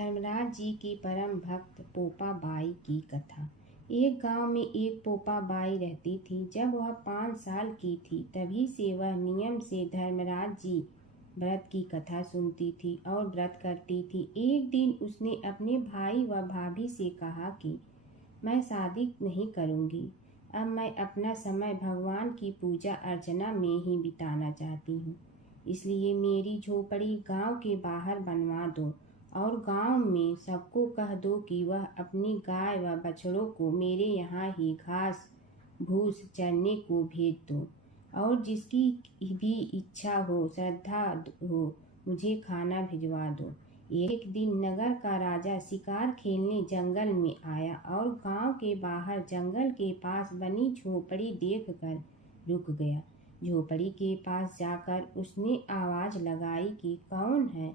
धर्मराज जी की परम भक्त पोपा बाई की कथा। एक गांव में एक पोपा बाई रहती थी। जब वह 5 साल की थी तभी से वह नियम से धर्मराज जी व्रत की कथा सुनती थी और व्रत करती थी। एक दिन उसने अपने भाई व भाभी से कहा कि मैं शादी नहीं करूंगी, अब मैं अपना समय भगवान की पूजा अर्चना में ही बिताना चाहती हूँ। इसलिए मेरी झोपड़ी गांव के बाहर बनवा दो और गांव में सबको कह दो कि वह अपनी गाय व बछड़ों को मेरे यहाँ ही घास भूस चरने को भेज दो और जिसकी भी इच्छा हो, श्रद्धा हो, मुझे खाना भिजवा दो। एक दिन नगर का राजा शिकार खेलने जंगल में आया और गांव के बाहर जंगल के पास बनी झोपड़ी देखकर रुक गया। झोपड़ी के पास जाकर उसने आवाज लगाई कि कौन है,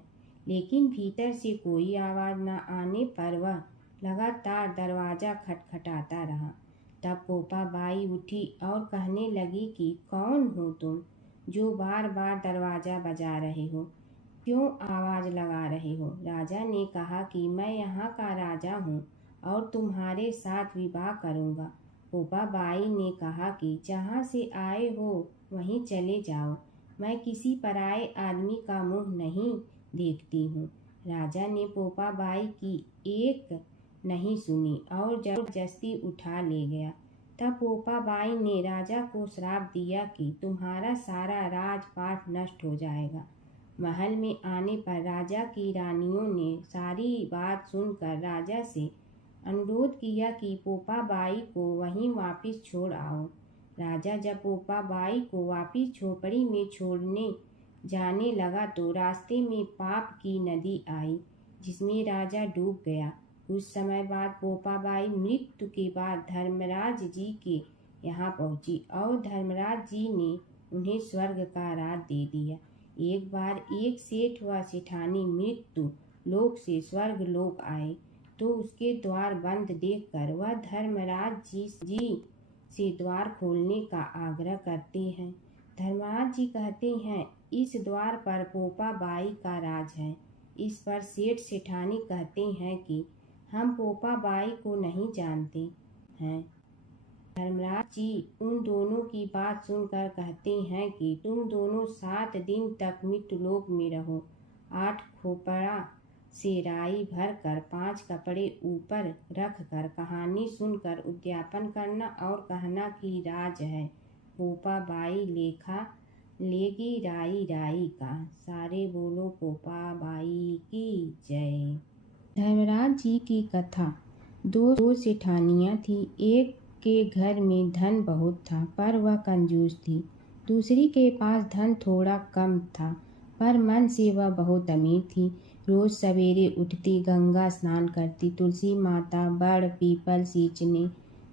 लेकिन भीतर से कोई आवाज न आने पर वह लगातार दरवाजा खटखटाता रहा। तब पोपा बाई उठी और कहने लगी कि कौन हो तुम जो बार बार दरवाजा बजा रहे हो, क्यों आवाज लगा रहे हो? राजा ने कहा कि मैं यहाँ का राजा हूँ और तुम्हारे साथ विवाह करूँगा। पोपा बाई ने कहा कि जहाँ से आए हो वहीं चले जाओ, मैं किसी पराये आदमी का मुंह नहीं देखती हूँ। राजा ने पोपा बाई की एक नहीं सुनी और जबरदस्ती उठा ले गया। तब पोपा बाई ने राजा को श्राप दिया कि तुम्हारा सारा राजपाट नष्ट हो जाएगा। महल में आने पर राजा की रानियों ने सारी बात सुनकर राजा से अनुरोध किया कि पोपा बाई को वहीं वापस छोड़ आओ। राजा जब पोपा बाई को वापस झोपड़ी में छोड़ने जाने लगा तो रास्ते में पाप की नदी आई जिसमें राजा डूब गया। कुछ समय बाद पोपा बाई मृत्यु के बाद धर्मराज जी के यहाँ पहुँची और धर्मराज जी ने उन्हें स्वर्ग का राज दे दिया। एक बार एक सेठ व सेठानी मृत्यु लोक से स्वर्ग लोक आए तो उसके द्वार बंद देखकर वह धर्मराज जी से द्वार खोलने का आग्रह करते हैं। धर्मराज जी कहते हैं इस द्वार पर पोपा बाई का राज है। इस पर सेठ सेठानी कहते हैं कि हम पोपा बाई को नहीं जानते हैं। धर्मराज जी उन दोनों की बात सुनकर कहते हैं कि तुम दोनों 7 दिन तक मृत्युलोक में रहो। 8 खोपड़ा से राई भरकर 5 कपड़े ऊपर रखकर कहानी सुनकर उद्यापन करना और कहना कि राज है पोपा बाई लेखा लेगी राई राई का। सारे बोलो पोपा बाई की जय। धर्मराज जी की कथा। दो सेठानियाँ थी। एक के घर में धन बहुत था पर वह कंजूस थी। दूसरी के पास धन थोड़ा कम था पर मन से वह बहुत अमीर थी। रोज सवेरे उठती, गंगा स्नान करती, तुलसी माता बड़ पीपल सींचने,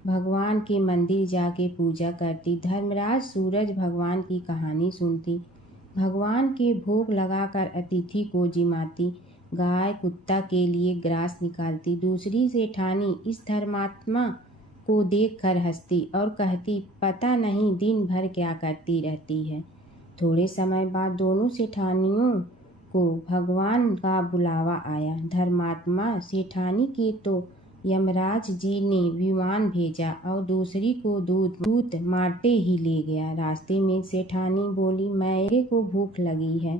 भगवान के मंदिर जाके पूजा करती। धर्मराज सूरज भगवान की कहानी सुनती, भगवान के भोग लगाकर अतिथि को जिमाती, गाय कुत्ता के लिए ग्रास निकालती। दूसरी सेठानी इस धर्मात्मा को देखकर हंसती और कहती पता नहीं दिन भर क्या करती रहती है। थोड़े समय बाद दोनों सेठानियों को भगवान का बुलावा आया। धर्मात्मा सेठानी के तो यमराज जी ने विमान भेजा और दूसरी को दूत मारते ही ले गया। रास्ते में सेठानी बोली मेरे को भूख लगी है,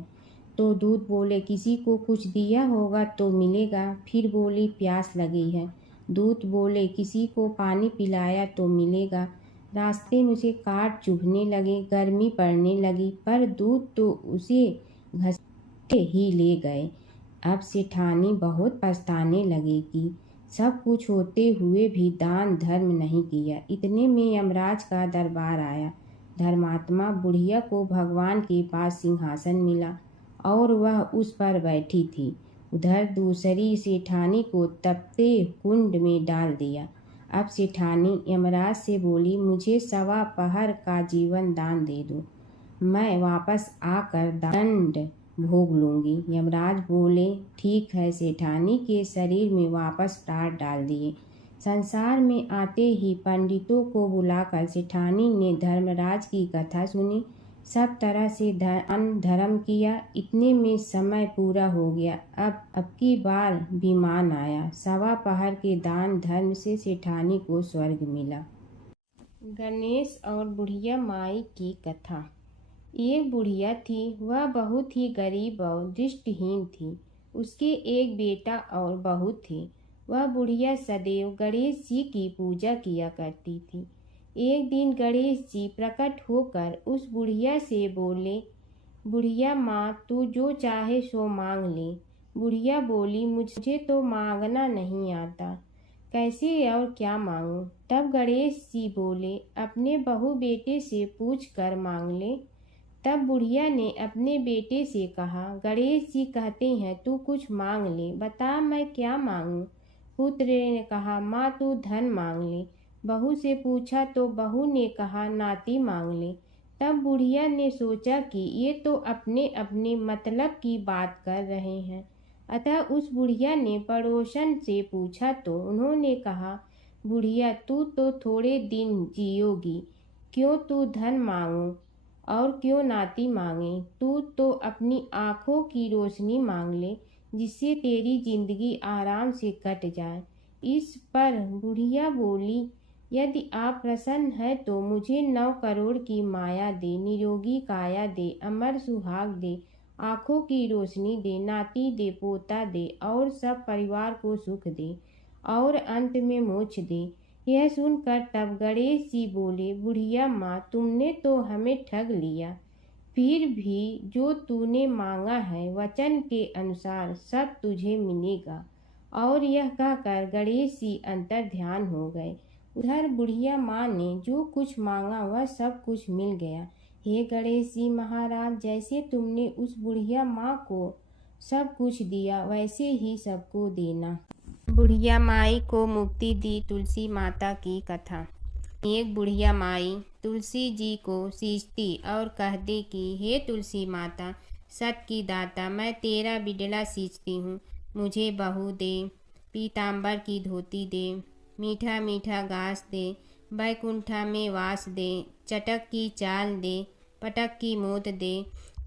तो दूत बोले किसी को कुछ दिया होगा तो मिलेगा। फिर बोली प्यास लगी है, दूत बोले किसी को पानी पिलाया तो मिलेगा। रास्ते में उसे काट चुभने लगे, गर्मी पड़ने लगी पर दूत तो उसे घसीटे ही ले गए। अब सेठानी बहुत पछताने लगी कि सब कुछ होते हुए भी दान धर्म नहीं किया। इतने में यमराज का दरबार आया। धर्मात्मा बुढ़िया को भगवान के पास सिंहासन मिला और वह उस पर बैठी थी। उधर दूसरी सेठानी को तपते कुंड में डाल दिया। अब सेठानी यमराज से बोली मुझे 1.25 पहर का जीवन दान दे दो, मैं वापस आकर दंड भोग लूंगी। यमराज बोले ठीक है। सेठानी के शरीर में वापस प्राण डाल दिए। संसार में आते ही पंडितों को बुलाकर सेठानी ने धर्मराज की कथा सुनी। सब तरह से दान धर्म किया। इतने में समय पूरा हो गया। अब की बार विमान आया। सवा पहर के दान धर्म से सेठानी को स्वर्ग मिला। गणेश और बुढ़िया माई की कथा। एक बुढ़िया थी, वह बहुत ही गरीब और दृष्टिहीन थी। उसके एक बेटा और बहू थे। वह बुढ़िया सदैव गणेश जी की पूजा किया करती थी। एक दिन गणेश जी प्रकट होकर उस बुढ़िया से बोले, बुढ़िया माँ, तू जो चाहे सो मांग ले। बुढ़िया बोली, मुझे तो मांगना नहीं आता, कैसे और क्या मांगूं। तब गणेश जी बोले, अपने बहू बेटे से पूछ कर मांग ले। तब बुढ़िया ने अपने बेटे से कहा, गणेश जी कहते हैं तू कुछ मांग ले, बता मैं क्या मांगूं। पुत्र ने कहा, माँ तू धन मांग ले। बहू से पूछा तो बहू ने कहा, नाती मांग ले। तब बुढ़िया ने सोचा कि ये तो अपने अपने मतलब की बात कर रहे हैं। अतः उस बुढ़िया ने पड़ोसन से पूछा तो उन्होंने कहा, बुढ़िया तू तो थोड़े दिन जियोगी, क्यों तू धन मांगो और क्यों नाती मांगे। तू तो अपनी आँखों की रोशनी मांग ले, जिससे तेरी जिंदगी आराम से कट जाए। इस पर बुढ़िया बोली, यदि आप प्रसन्न है तो मुझे 9 करोड़ की माया दे, निरोगी काया दे, अमर सुहाग दे, आँखों की रोशनी दे, नाती दे, पोता दे और सब परिवार को सुख दे और अंत में मोक्ष दे। यह सुनकर तब गणेश जी बोले, बुढ़िया माँ, तुमने तो हमें ठग लिया। फिर भी जो तूने मांगा है वचन के अनुसार सब तुझे मिलेगा। और यह कहकर गणेश जी अंतर ध्यान हो गए। उधर बुढ़िया माँ ने जो कुछ मांगा वह सब कुछ मिल गया। हे गणेश जी महाराज, जैसे तुमने उस बुढ़िया माँ को सब कुछ दिया वैसे ही सबको देना। बुढ़िया माई को मुक्ति दी। तुलसी माता की कथा। एक बुढ़िया माई तुलसी जी को सींचती और कहती कि हे तुलसी माता, सत की दाता, मैं तेरा बिडला सींचती हूँ, मुझे बहू दे, पीताम्बर की धोती दे, मीठा मीठा घास दे, बैकुंठा में वास दे, चटक की चाल दे, पटक की मोत दे,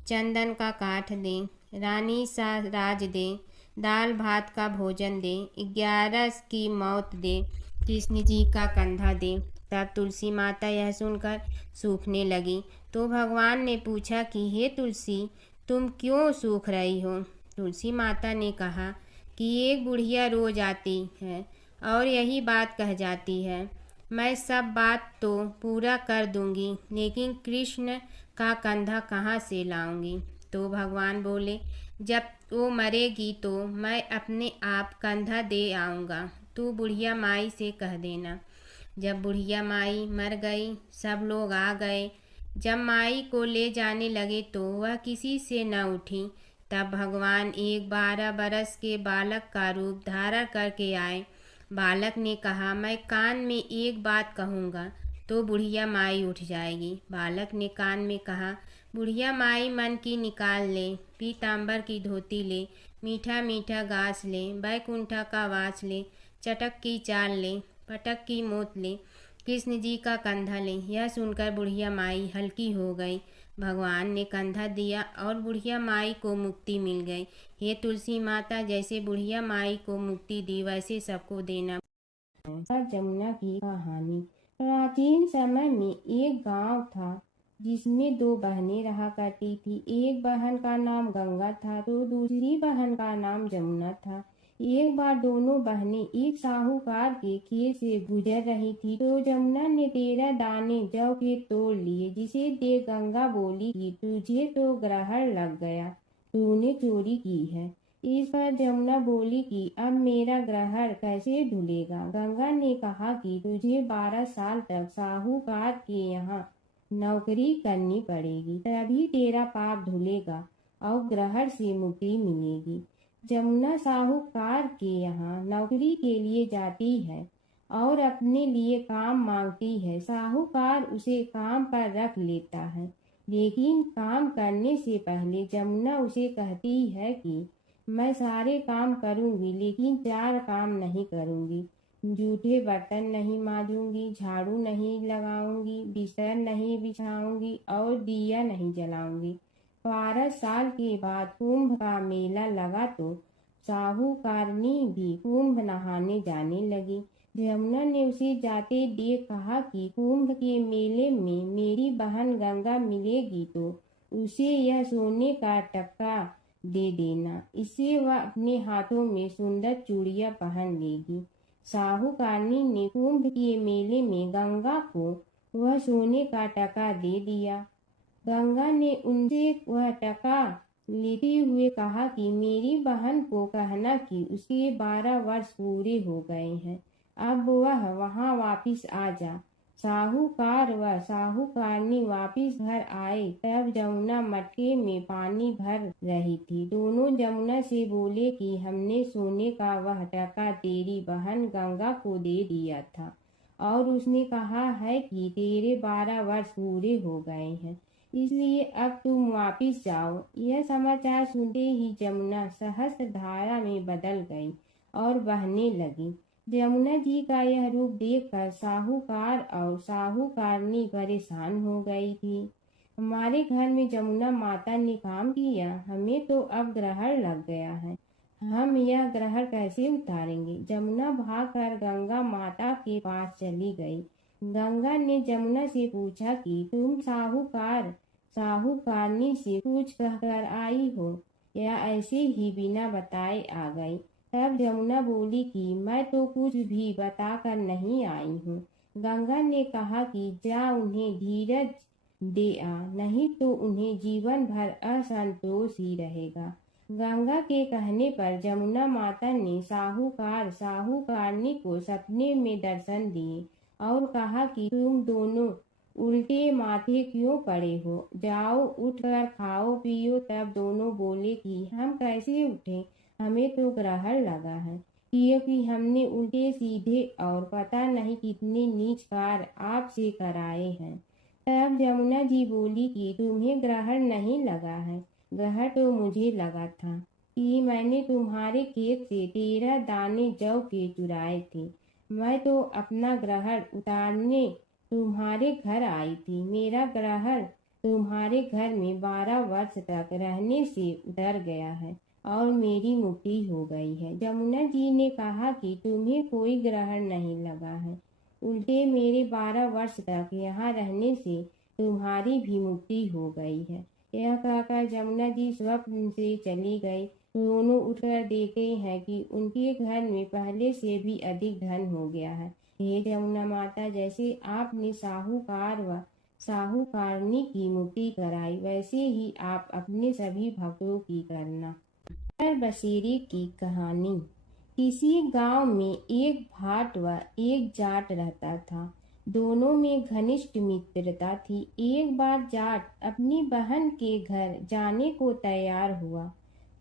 चंदन का काठ दे, रानी सा राज दे, दाल भात का भोजन दे, 11 की मौत दे, कृष्ण जी का कंधा दे। तब तुलसी माता यह सुनकर सूखने लगी। तो भगवान ने पूछा कि हे तुलसी, तुम क्यों सूख रही हो। तुलसी माता ने कहा कि एक बुढ़िया रोज आती है और यही बात कह जाती है, मैं सब बात तो पूरा कर दूंगी, लेकिन कृष्ण का कंधा कहाँ से लाऊंगी। तो भगवान बोले, जब वो मरेगी तो मैं अपने आप कंधा दे आऊँगा, तू बुढ़िया माई से कह देना। जब बुढ़िया माई मर गई, सब लोग आ गए। जब माई को ले जाने लगे तो वह किसी से न उठी। तब भगवान एक 12 बरस के बालक का रूप धारण करके आए। बालक ने कहा, मैं कान में एक बात कहूँगा तो बुढ़िया माई उठ जाएगी। बालक ने कान में कहा, बुढ़िया माई मन की निकाल ले, पीताम्बर की धोती ले, मीठा मीठा घास ले, बैकुंठा का वास ले, चटक की चाल ले, पटक की मोत ले, कृष्ण जी का कंधा ले। यह सुनकर बुढ़िया माई हल्की हो गई। भगवान ने कंधा दिया और बुढ़िया माई को मुक्ति मिल गई। हे तुलसी माता, जैसे बुढ़िया माई को मुक्ति दी वैसे सबको देना। जमुना की कहानी। प्राचीन समय में एक गांव था जिसमें 2 बहनें रहा करती थी। एक बहन का नाम गंगा था तो दूसरी बहन का नाम जमुना था। एक बार दोनों बहनें एक साहूकार के खेत से गुजर रही थी तो जमुना ने 13 दाने जौ के तोड़ लिए, जिसे देख गंगा बोली कि तुझे तो ग्रहण लग गया, तूने चोरी की है। इस पर जमुना बोली कि अब मेरा ग्रहण कैसे धुलेगा। गंगा ने कहा कि तुझे 12 साल तक साहूकार के यहाँ नौकरी करनी पड़ेगी, तभी तेरा पाप धुलेगा और ग्रहण से मुक्ति मिलेगी। जमुना साहूकार के यहाँ नौकरी के लिए जाती है और अपने लिए काम मांगती है। साहूकार उसे काम पर रख लेता है, लेकिन काम करने से पहले जमुना उसे कहती है कि मैं सारे काम करूंगी लेकिन 4 काम नहीं करूंगी। जूठे बर्तन नहीं मांजूंगी, झाड़ू नहीं लगाऊंगी, बिस्तर नहीं बिछाऊंगी और दिया नहीं जलाऊंगी। 12 साल के बाद कुंभ का मेला लगा तो साहूकारनी भी कुंभ नहाने जाने लगी। यमुना ने उसे जाते देख कहा कि कुंभ के मेले में मेरी बहन गंगा मिलेगी तो उसे यह सोने का टक्का दे देना, इससे वह अपने हाथों में सुंदर चूड़ियां पहन लेगी। साहूकारनी ने कुंभ के मेले में गंगा को वह सोने का टका दे दिया। गंगा ने उनसे वह टका लेते हुए कहा कि मेरी बहन को कहना कि उसके 12 वर्ष पूरे हो गए हैं, अब वह वहां वापिस आ जा। साहूकार व साहूकारनी वापिस घर आए तब जमुना मटके में पानी भर रही थी। दोनों जमुना से बोले कि हमने सोने का वह टका तेरी बहन गंगा को दे दिया था और उसने कहा है कि तेरे 12 वर्ष पूरे हो गए हैं, इसलिए अब तुम वापिस जाओ। यह समाचार सुनते ही जमुना सहस्त्र धारा में बदल गई और बहने लगी। यमुना जी का यह रूप देखकर साहूकार और साहूकारनी परेशान हो गई थी। हमारे घर में जमुना माता ने काम किया, हमें तो अब ग्रहण लग गया है, हम यह ग्रहण कैसे उतारेंगे। जमुना भागकर गंगा माता के पास चली गई। गंगा ने जमुना से पूछा कि तुम साहूकार साहूकारनी से कुछ कहकर आई हो या ऐसे ही बिना बताए आ गई। तब जमुना बोली कि मैं तो कुछ भी बताकर नहीं आई हूँ। गंगा ने कहा कि जा उन्हें धीरज दे आ, नहीं तो उन्हें जीवन भर असंतोष ही रहेगा। गंगा के कहने पर जमुना माता ने साहूकार साहूकारनी को सपने में दर्शन दिए और कहा कि तुम दोनों उल्टे माथे क्यों पड़े हो, जाओ उठकर खाओ पियो। तब दोनों बोले कि हम कैसे उठें, हमें तो ग्रहण लगा है, क्योंकि हमने उल्टे सीधे और पता नहीं कितने नीच कार्य आपसे कराए हैं। तब जमुना जी बोली कि तुम्हें ग्रहण नहीं लगा है, ग्रहण तो मुझे लगा था कि मैंने तुम्हारे खेत से 13 दाने जौ के चुराए थे। मैं तो अपना ग्रहण उतारने तुम्हारे घर आई थी। मेरा ग्रहण तुम्हारे घर में 12 वर्ष तक रहने से उतर गया है और मेरी मुक्ति हो गई है। जमुना जी ने कहा कि तुम्हें कोई ग्रहण नहीं लगा है, उल्टे मेरे 12 वर्ष तक यहाँ रहने से तुम्हारी भी मुक्ति हो गई है। यह कहकर जमुना जी स्वप्न से चली गई। दोनों उठकर देखते हैं कि उनके घर में पहले से भी अधिक धन हो गया है। हे जमुना माता, जैसे आपने साहूकार व साहूकारनी की मुक्ति कराई, वैसे ही आप अपने सभी भक्तों की करना। नगर बसेरे की कहानी। किसी गांव में एक भाट व एक जाट रहता था। दोनों में घनिष्ठ मित्रता थी। एक बार जाट अपनी बहन के घर जाने को तैयार हुआ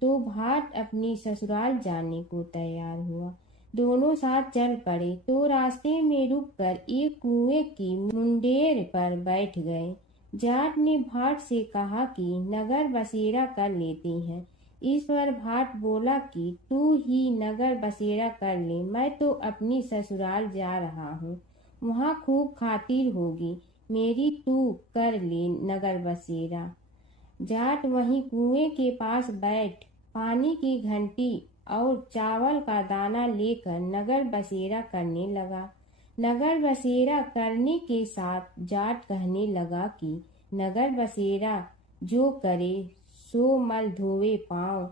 तो भाट अपनी ससुराल जाने को तैयार हुआ। दोनों साथ चल पड़े तो रास्ते में रुककर एक कुएं की मुंडेर पर बैठ गए। जाट ने भाट से कहा कि नगर बसेरा कर लेते हैं। इस पर भाट बोला कि तू ही नगर बसेरा कर ले, मैं तो अपनी ससुराल जा रहा हूँ, वहाँ खूब खातिर होगी मेरी, तू कर ले नगर बसेरा। जाट वहीं कुएं के पास बैठ पानी की घंटी और चावल का दाना लेकर नगर बसेरा करने लगा। नगर बसेरा करने के साथ जाट कहने लगा कि नगर बसेरा जो करे सो मल धोवे पाँव,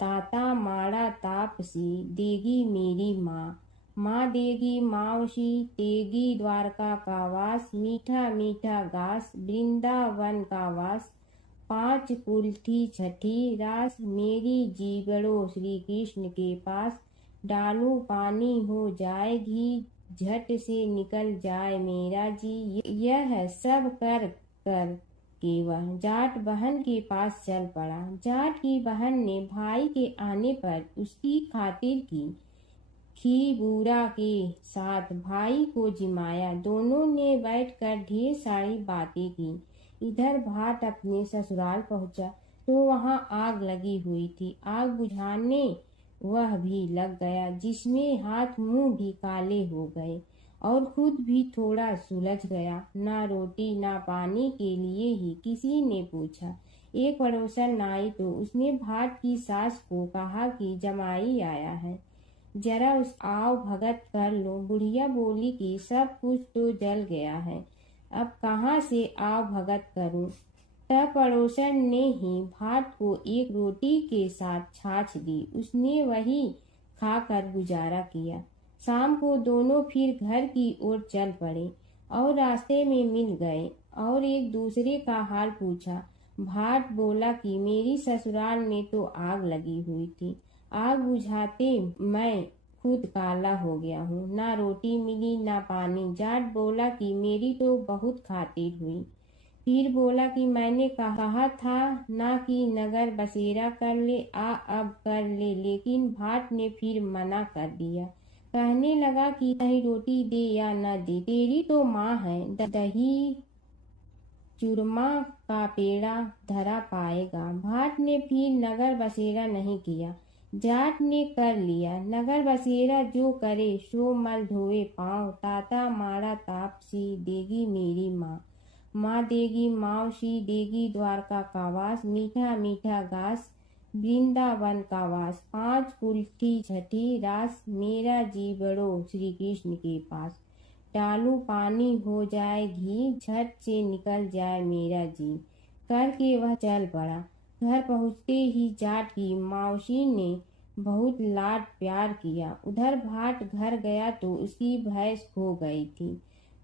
ताता माड़ा तापसी देगी मेरी माँ, माँ देगी मावशी तेगी द्वारका का वास, मीठा मीठा घास वृंदावन का वास, 5 कुल्ठी छठी रास, मेरी जीवड़ो श्री कृष्ण के पास, डालू पानी हो जाए घी, झट से निकल जाए मेरा जी। यह सब कर कर के वह जाट बहन के पास चल पड़ा। जाट की बहन ने भाई के आने पर उसकी खातिर की खी बूरा के साथ भाई को जिमाया। दोनों ने बैठकर ढेर सारी बातें की। इधर भाट अपने ससुराल पहुंचा तो वहां आग लगी हुई थी। आग बुझाने वह भी लग गया, जिसमें हाथ मुंह भी काले हो गए और खुद भी थोड़ा सुलझ गया। ना रोटी ना पानी के लिए ही किसी ने पूछा। एक पड़ोसन आई तो उसने भाट की सास को कहा कि जमाई आया है, जरा उस आओ भगत कर लो। बुढ़िया बोली कि सब कुछ तो जल गया है, अब कहाँ से आओ भगत करूं। तब पड़ोसन ने ही भाट को एक रोटी के साथ छाछ दी। उसने वही खाकर गुजारा किया। शाम को दोनों फिर घर की ओर चल पड़े और रास्ते में मिल गए और एक दूसरे का हाल पूछा। भाट बोला कि मेरी ससुराल में तो आग लगी हुई थी, आग बुझाते मैं खुद काला हो गया हूँ, ना रोटी मिली ना पानी। जाट बोला कि मेरी तो बहुत खातिर हुई। फिर बोला कि मैंने कहा था ना कि नगर बसेरा कर ले, अब कर ले, लेकिन भाट ने फिर मना कर दिया। कहने लगा कि चाहे रोटी दे या न दे, तेरी तो माँ है, दही चूरमा का पेड़ा धरा पाएगा। भाट ने फिर नगर बसेरा नहीं किया, जाट ने कर लिया। नगर बसेरा जो करे सो मल धोए पाँव, ताता माड़ा तापसी देगी मेरी माँ। माँ देगी मावशी देगी द्वारका का वास, मीठा मीठा घास वृंदावन का वास। 5 कुल्ठी छठी रास, मेरा जी बड़ो श्री कृष्ण के पास। डालू पानी हो जाए घी, झट से निकल जाए मेरा जी। करके वह चल पड़ा। घर पहुँचते ही जाट की मौसी ने बहुत लाड प्यार किया। उधर भाट घर गया तो उसकी भैंस खो गई थी।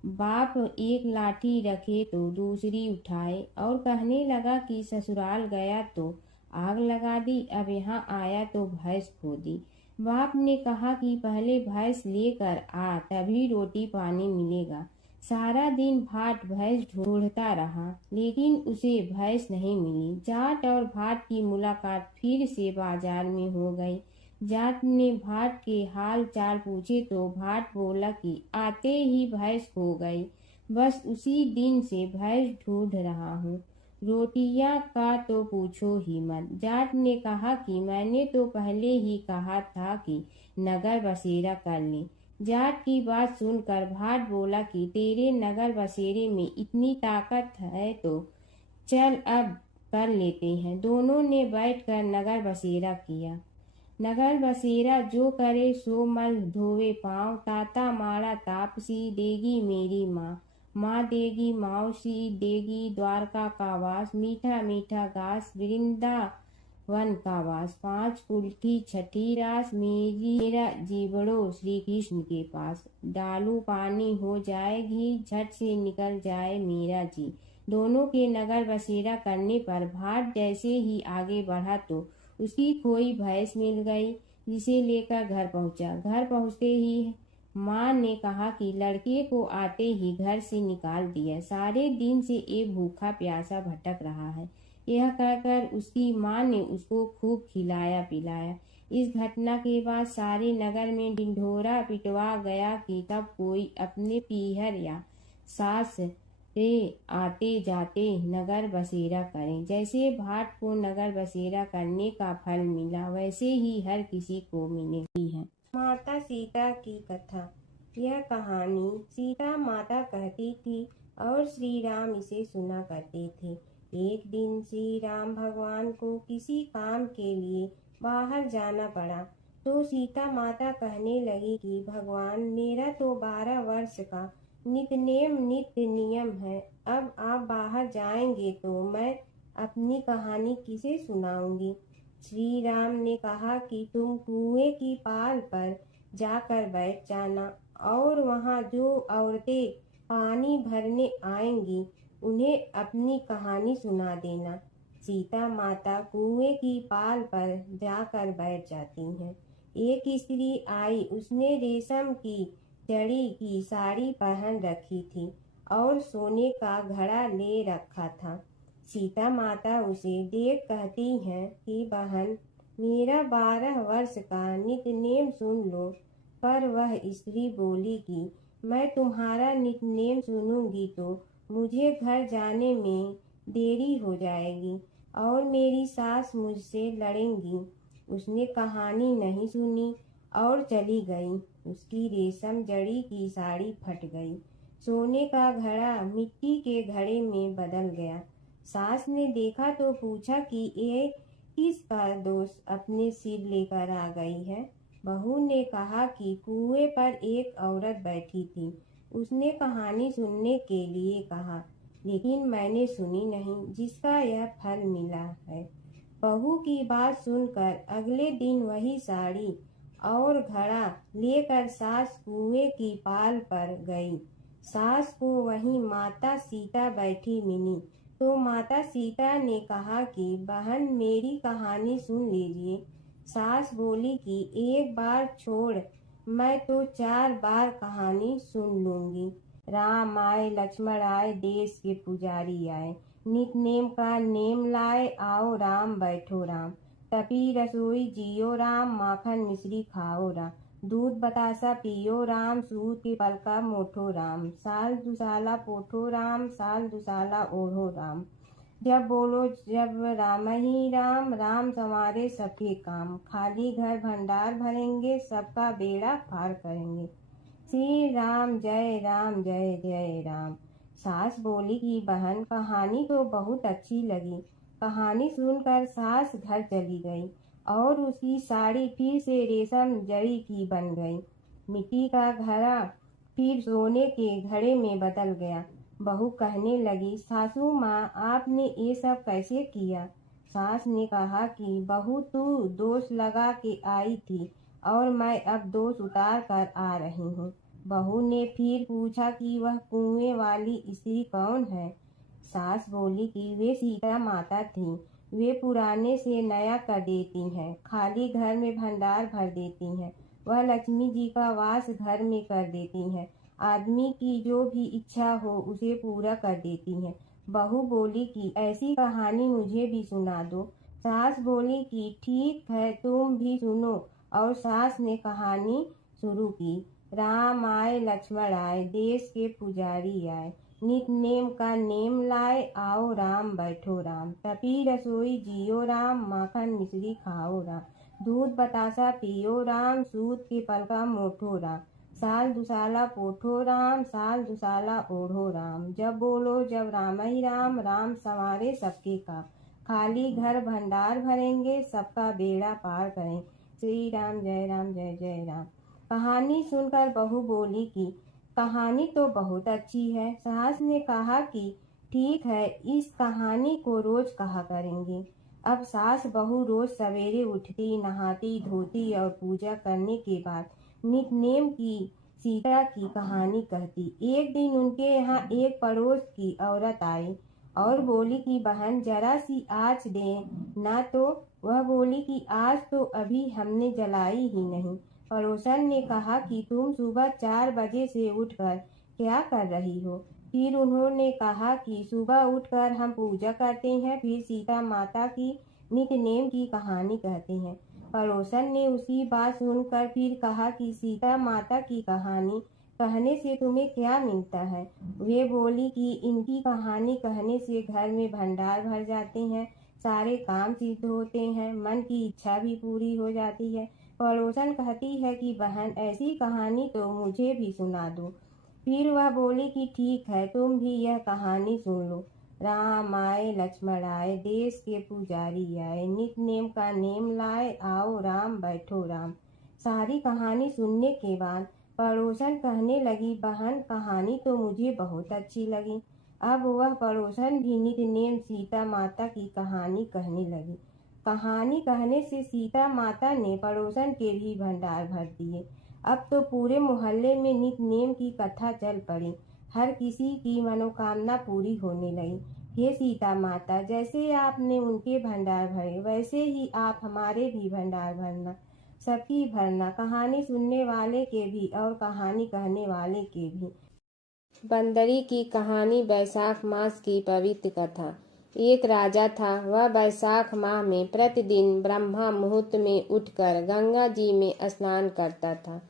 बाप एक लाठी रखे तो दूसरी उठाए और कहने लगा कि ससुराल गया तो आग लगा दी, अब यहाँ आया तो भैंस खो दी। बाप ने कहा कि पहले भैंस लेकर आ, तभी रोटी पानी मिलेगा। सारा दिन भाट भैंस ढूंढता रहा, लेकिन उसे भैंस नहीं मिली। जाट और भाट की मुलाकात फिर से बाजार में हो गई। जाट ने भाट के हाल चाल पूछे तो भाट बोला कि आते ही भैंस खो गई, बस उसी दिन से भैंस ढूंढ रहा हूँ। रोटियां का तो पूछो ही मत। जाट ने कहा कि मैंने तो पहले ही कहा था कि नगर बसेरा कर ले। जाट की बात सुनकर भाट बोला कि तेरे नगर बसेरे में इतनी ताकत है तो चल अब कर लेते हैं। दोनों ने बैठकर नगर बसेरा किया। नगर बसेरा जो करे सो मल धोवे पाँव, ताता माड़ा तापसी देगी मेरी माँ। माँ देगी मौसी देगी द्वारका का वास, मीठा मीठा घास वृंदावन का वास। 5 कुल्ठी छठी रास, मेरा जीवड़ो श्री कृष्ण के पास। डालू पानी हो जाए घी, झट से निकल जाए मेरा जी। दोनों के नगर बसेरा करने पर भाट जैसे ही आगे बढ़ा तो उसकी खोई भैंस मिल गई, जिसे लेकर घर पहुंचा। घर पहुंचते ही माँ ने कहा कि लड़के को आते ही घर से निकाल दिया, सारे दिन से ये भूखा प्यासा भटक रहा है। यह कहकर उसकी माँ ने उसको खूब खिलाया पिलाया। इस घटना के बाद सारे नगर में ढिंढोरा पिटवा गया कि कब कोई अपने पीहर या सास से आते जाते नगर बसेरा करें। जैसे भाट को नगर बसेरा करने का फल मिला, वैसे ही हर किसी को मिलती है। माता सीता की कथा। यह कहानी सीता माता कहती थी और श्री राम इसे सुना करते थे। एक दिन श्री राम भगवान को किसी काम के लिए बाहर जाना पड़ा तो सीता माता कहने लगी कि भगवान, मेरा तो 12 वर्ष का नित्य नियम है, अब आप बाहर जाएंगे तो मैं अपनी कहानी किसे सुनाऊंगी। श्री राम ने कहा कि तुम कुएं की पाल पर जाकर बैठ जाना और वहां जो औरतें पानी भरने आएंगी उन्हें अपनी कहानी सुना देना। सीता माता कुएं की पाल पर जाकर बैठ जाती हैं। एक स्त्री आई, उसने रेशम की जड़ी की साड़ी पहन रखी थी और सोने का घड़ा ले रखा था। सीता माता उसे देख कहती हैं कि बहन, मेरा 12 वर्ष का नित्य सुन लो। पर वह स्त्री बोली कि मैं तुम्हारा नित्य सुनूंगी तो मुझे घर जाने में देरी हो जाएगी और मेरी सास मुझसे लड़ेंगी। उसने कहानी नहीं सुनी और चली गई। उसकी रेशम जड़ी की साड़ी फट गई। सोने का घड़ा मिट्टी के घड़े में बदल गया। सास ने देखा तो पूछा कि ये किसका दोस्त अपने सिर लेकर आ गई है। बहू ने कहा कि कुएं पर एक औरत बैठी थी। उसने कहानी सुनने के लिए कहा, लेकिन मैंने सुनी नहीं, जिसका यह फल मिला है। बहू की बात सुनकर अगले दिन वही साड़ी और घड़ा लेकर सास कुएं की पाल पर गई। सास को वहीं माता सीता बैठी मिली तो माता सीता ने कहा कि बहन, मेरी कहानी सुन लीजिए। सास बोली कि एक बार छोड़, मैं तो 4 बार कहानी सुन लूंगी। राम आए लक्ष्मण आए, देश के पुजारी आए, नित नेम का नेम लाए, आओ राम बैठो राम। तपी रसोई जियो राम, माखन मिश्री खाओ राम। दूध बतासा पियो राम, सूत के पलका मोठो राम। साल दुसाला पोठो राम, साल दुसाला ओढ़ो राम। जब बोलो जब राम ही राम, राम संवारे सबके काम। खाली घर भंडार भरेंगे, सबका बेड़ा पार करेंगे। श्री राम जय राम जय जय राम। सास बोली कि बहन, कहानी तो बहुत अच्छी लगी। कहानी सुनकर सास घर चली गई और उसकी साड़ी फिर से रेशम जड़ी की बन गई। मिट्टी का घड़ा फिर सोने के घड़े में बदल गया। बहू कहने लगी, सासू माँ, आपने ये सब कैसे किया? सास ने कहा कि बहू, तू दोष लगा के आई थी और मैं अब दोष उतार कर आ रही हूँ। बहू ने फिर पूछा कि वह कुएं वाली स्त्री कौन है? सास बोली कि वे सीता माता थी। वे पुराने से नया कर देती हैं, खाली घर में भंडार भर देती हैं। वह लक्ष्मी जी का वास घर में कर देती हैं। आदमी की जो भी इच्छा हो उसे पूरा कर देती हैं। बहू बोली कि ऐसी कहानी मुझे भी सुना दो। सास बोली कि ठीक है, तुम भी सुनो। और सास ने कहानी शुरू की। राम आए लक्ष्मण आए, देश के पुजारी आए, नित नेम का नेम लाए, आओ राम बैठो राम। तपी रसोई जियो राम, माखन मिश्री खाओ राम। दूध बतासा पियो राम, सूत के पलका मोठो राम। साल दुसाला पोठो राम, साल दुसाला ओढ़ो राम। जब बोलो जब राम ही राम, राम संवारे सबके काम। खाली घर भंडार भरेंगे, सबका बेड़ा पार करें। श्री राम जय जय राम। कहानी सुनकर बहू बोली कि कहानी तो बहुत अच्छी है। सास ने कहा कि ठीक है, इस कहानी को रोज कहा करेंगे। अब सास बहू रोज सवेरे उठती, नहाती धोती और पूजा करने के बाद नित नेम की सीता की कहानी कहती। एक दिन उनके यहाँ एक पड़ोस की औरत आई और बोली कि बहन, जरा सी आँच दे ना। तो वह बोली कि आज तो अभी हमने जलाई ही नहीं। पड़ोसन ने कहा कि तुम सुबह 4 बजे से उठकर क्या कर रही हो? फिर उन्होंने कहा कि सुबह उठकर हम पूजा करते हैं, फिर सीता माता की नित नेम की कहानी कहते हैं। पड़ोसन ने उसकी बात सुनकर फिर कहा कि सीता माता की कहानी कहने से तुम्हें क्या मिलता है? वे बोली कि इनकी कहानी कहने से घर में भंडार भर जाते हैं, सारे काम सिद्ध होते हैं, मन की इच्छा भी पूरी हो जाती है। पड़ोसन कहती है कि बहन, ऐसी कहानी तो मुझे भी सुना दो। फिर वह बोली कि ठीक है, तुम भी यह कहानी सुन लो। राम आए लक्ष्मण आए, देश के पुजारी आए, नित नेम का नेम लाए, आओ राम बैठो राम। सारी कहानी सुनने के बाद पड़ोसन कहने लगी, बहन, कहानी तो मुझे बहुत अच्छी लगी। अब वह पड़ोसन भी नित नेम सीता माता की कहानी कहने लगी। कहानी कहने से सीता माता ने पड़ोसन के भी भंडार भर दिए। अब तो पूरे मोहल्ले में नित नेम की कथा चल पड़ी। हर किसी की मनोकामना पूरी होने लगी। हे सीता माता, जैसे आपने उनके भंडार भरे, वैसे ही आप हमारे भी भंडार भरना, सबकी भरना, कहानी सुनने वाले के भी और कहानी कहने वाले के भी। बंदरी की कहानी। बैसाख मास की पवित्र कथा। एक राजा था। वह बैसाख माह में प्रतिदिन ब्रह्मा मुहूर्त में उठकर गंगा जी में स्नान करता था।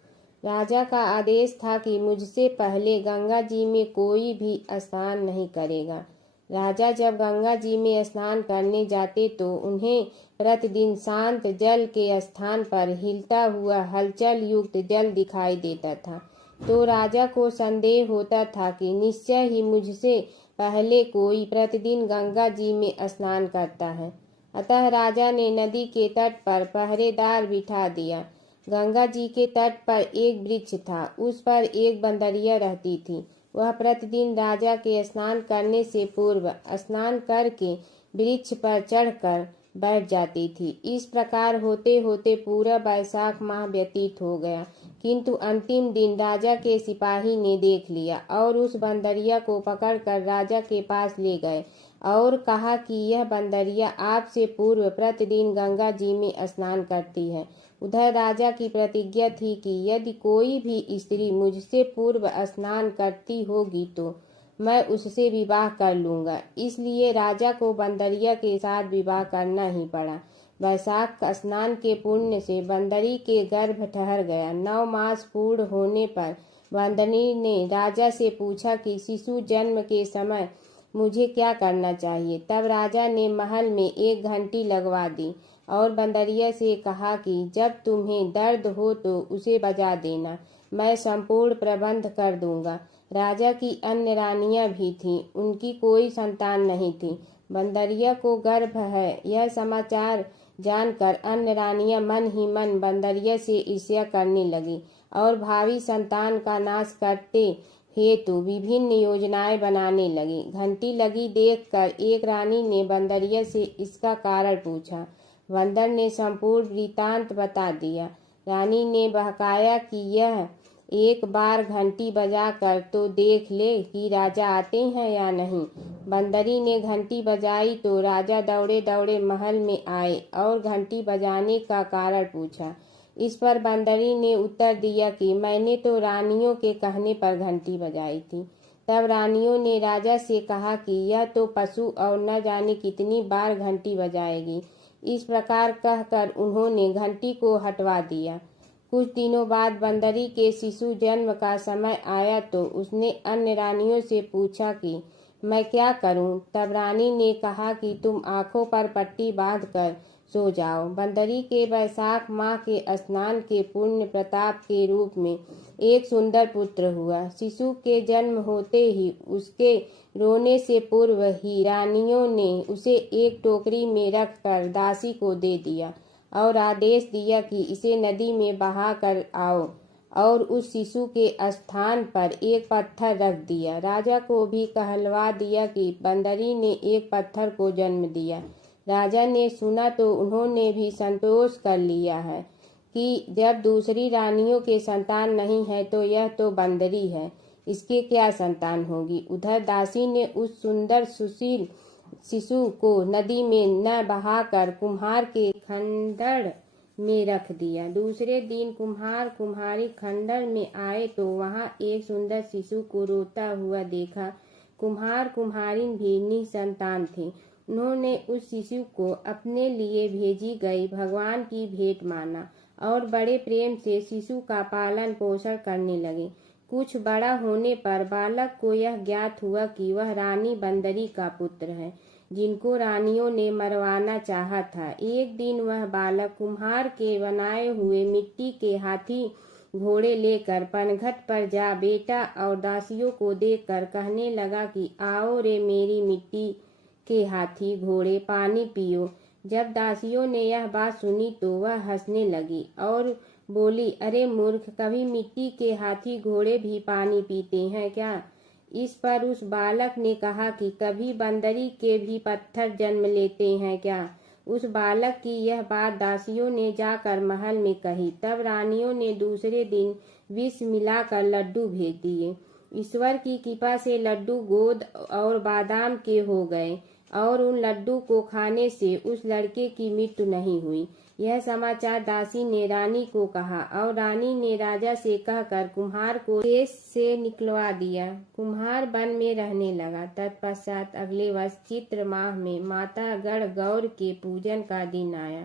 राजा का आदेश था कि मुझसे पहले गंगा जी में कोई भी स्नान नहीं करेगा। राजा जब गंगा जी में स्नान करने जाते तो उन्हें प्रतिदिन शांत जल के स्थान पर हिलता हुआ हलचल युक्त जल दिखाई देता था, तो राजा को संदेह होता था कि निश्चय ही मुझसे पहले कोई प्रतिदिन गंगा जी में स्नान करता है। अतः राजा ने नदी के तट पर पहरेदार बिठा दिया। गंगा जी के तट पर एक वृक्ष था, उस पर एक बंदरिया रहती थी। वह प्रतिदिन राजा के स्नान करने से पूर्व स्नान करके वृक्ष पर चढ़कर बैठ जाती थी। इस प्रकार होते होते पूरा वैशाख माह व्यतीत हो गया, किंतु अंतिम दिन राजा के सिपाही ने देख लिया और उस बंदरिया को पकड़कर राजा के पास ले गए और कहा कि यह बंदरिया आपसे पूर्व प्रतिदिन गंगा जी में स्नान करती है। उधर राजा की प्रतिज्ञा थी कि यदि कोई भी स्त्री मुझसे पूर्व स्नान करती होगी तो मैं उससे विवाह कर लूंगा। इसलिए राजा को बंदरिया के साथ विवाह करना ही पड़ा। वैशाख स्नान के पुण्य से बंदरी के गर्भ ठहर गया। 9 मास पूर्ण होने पर बंदरी ने राजा से पूछा कि शिशु जन्म के समय मुझे क्या करना चाहिए। तब राजा ने महल में एक घंटी लगवा दी और बंदरिया से कहा कि जब तुम्हें दर्द हो तो उसे बजा देना, मैं संपूर्ण प्रबंध कर दूंगा। राजा की अन्य रानियां भी थीं, उनकी कोई संतान नहीं थी। बंदरिया को गर्भ है यह समाचार जानकर अन्य रानियां मन ही मन बंदरिया से ईर्ष्या करने लगी और भावी संतान का नाश करते हेतु विभिन्न योजनाएं बनाने लगी। घंटी लगी देखकर एक रानी ने बंदरिया से इसका कारण पूछा। बंदर ने संपूर्ण वृतांत बता दिया। रानी ने बहकाया कि यह एक बार घंटी बजाकर तो देख ले कि राजा आते हैं या नहीं। बंदरी ने घंटी बजाई तो राजा दौड़े दौड़े महल में आए और घंटी बजाने का कारण पूछा। इस पर बंदरी ने उत्तर दिया कि मैंने तो रानियों के कहने पर घंटी बजाई थी। तब रानियों ने राजा से कहा कि यह तो पशु और न जाने कितनी बार घंटी बजाएगी। इस प्रकार कहकर उन्होंने घंटी को हटवा दिया। कुछ दिनों बाद बंदरी के शिशु जन्म का समय आया तो उसने अन्य रानियों से पूछा कि मैं क्या करूं। तब रानी ने कहा कि तुम आंखों पर पट्टी बांधकर सो जाओ। बंदरी के वैशाख माह के स्नान के पुण्य प्रताप के रूप में एक सुंदर पुत्र हुआ। शिशु के जन्म होते ही उसके रोने से पूर्व ही रानियों ने उसे एक टोकरी में रखकर दासी को दे दिया और आदेश दिया कि इसे नदी में बहा कर आओ और उस शिशु के स्थान पर एक पत्थर रख दिया। राजा को भी कहलवा दिया कि बंदरी ने एक पत्थर को जन्म दिया। राजा ने सुना तो उन्होंने भी संतोष कर लिया है कि जब दूसरी रानियों के संतान नहीं है तो यह तो बंदरी है, इसके क्या संतान होगी। उधर दासी ने उस सुंदर सुशील शिशु को नदी में न बहाकर कुम्हार के खंडर में रख दिया। दूसरे दिन कुम्हार कुम्हारी खंडर में आए तो वहां एक सुंदर शिशु को रोता हुआ देखा। कुम्हार कुम्हारिन भी निसंतान थे। उन्होंने उस शिशु को अपने लिए भेजी गई भगवान की भेंट माना और बड़े प्रेम से शिशु का पालन पोषण करने लगे। कुछ बड़ा होने पर बालक को यह ज्ञात हुआ कि वह रानी बंदरी का पुत्र है, जिनको रानियों ने मरवाना चाहा था। एक दिन वह बालक कुम्हार के बनाए हुए मिट्टी के हाथी घोड़े लेकर पनघट पर जा बैठा और दासियों को देखकर कहने लगा कि आओ रे मेरी मिट्टी के हाथी घोड़े, पानी पियो। जब दासियों ने यह बात सुनी तो वह हंसने लगी और बोली, अरे मूर्ख, कभी मिट्टी के हाथी घोड़े भी पानी पीते हैं क्या। इस पर उस बालक ने कहा कि कभी बंदरी के भी पत्थर जन्म लेते हैं क्या। उस बालक की यह बात दासियों ने जाकर महल में कही। तब रानियों ने दूसरे दिन विष मिलाकर लड्डू भेज दिए। ईश्वर की कृपा से लड्डू गोद और बादाम के हो गए और उन लड्डू को खाने से उस लड़के की मृत्यु नहीं हुई। यह समाचार दासी ने रानी को कहा और रानी ने राजा से कहकर कुम्हार को देश से निकलवा दिया। कुम्हार वन में रहने लगा। तत्पश्चात अगले वर्ष चित्र माह में माता गणगौर के पूजन का दिन आया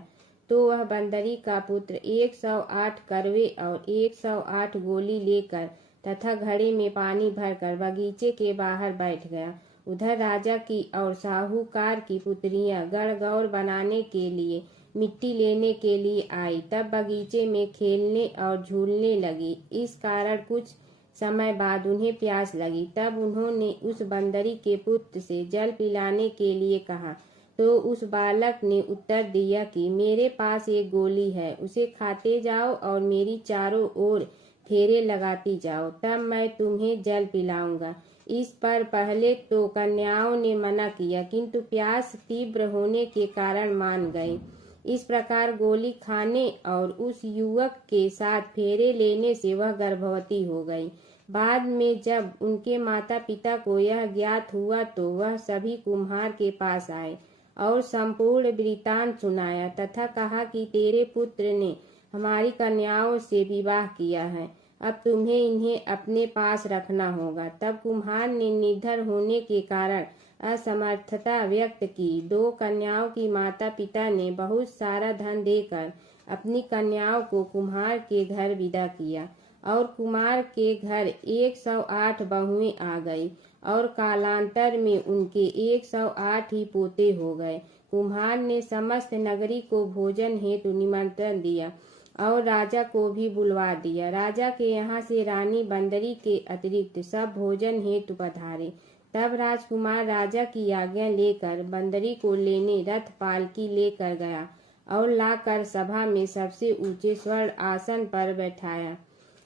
तो वह बंदरी का पुत्र 108 करवे और 108 गोली लेकर तथा घड़े में पानी भरकर बगीचे के बाहर बैठ गया। उधर राजा की और साहूकार की पुत्रियां गणगौर बनाने के लिए मिट्टी लेने के लिए आई, तब बगीचे में खेलने और झूलने लगी। इस कारण कुछ समय बाद उन्हें प्यास लगी। तब उन्होंने उस बंदरी के पुत्र से जल पिलाने के लिए कहा, तो उस बालक ने उत्तर दिया कि मेरे पास एक गोली है, उसे खाते जाओ और मेरी चारों ओर फेरे लगाती जाओ, तब मैं तुम्हें जल पिलाऊंगा। इस पर पहले तो कन्याओं ने मना किया, किंतु प्यास तीव्र होने के कारण मान गई। इस प्रकार गोली खाने और उस युवक के साथ फेरे लेने से वह गर्भवती हो गई। बाद में जब उनके माता पिता को यह ज्ञात हुआ तो वह सभी कुम्हार के पास आए और संपूर्ण वृत्तांत सुनाया तथा कहा कि तेरे पुत्र ने हमारी कन्याओं से विवाह किया है, अब तुम्हें इन्हें अपने पास रखना होगा। तब कुम्हार ने निर्धर होने के कारण असमर्थता व्यक्त की। 2 कन्याओं की माता पिता ने बहुत सारा धन देकर अपनी कन्याओं को कुम्हार के घर विदा किया और कुम्हार के घर 108 बहुएं आ गई और कालांतर में उनके 108 ही पोते हो गए। कुम्हार ने समस्त नगरी को भोजन हेतु निमंत्रण दिया और राजा को भी बुलवा दिया। राजा के यहाँ से रानी बंदरी के अतिरिक्त सब भोजन हेतु पधारे। तब राजकुमार राजा की आज्ञा लेकर बंदरी को लेने रथ पालकी लेकर गया और लाकर सभा में सबसे ऊंचे स्वर्ण आसन पर बैठाया।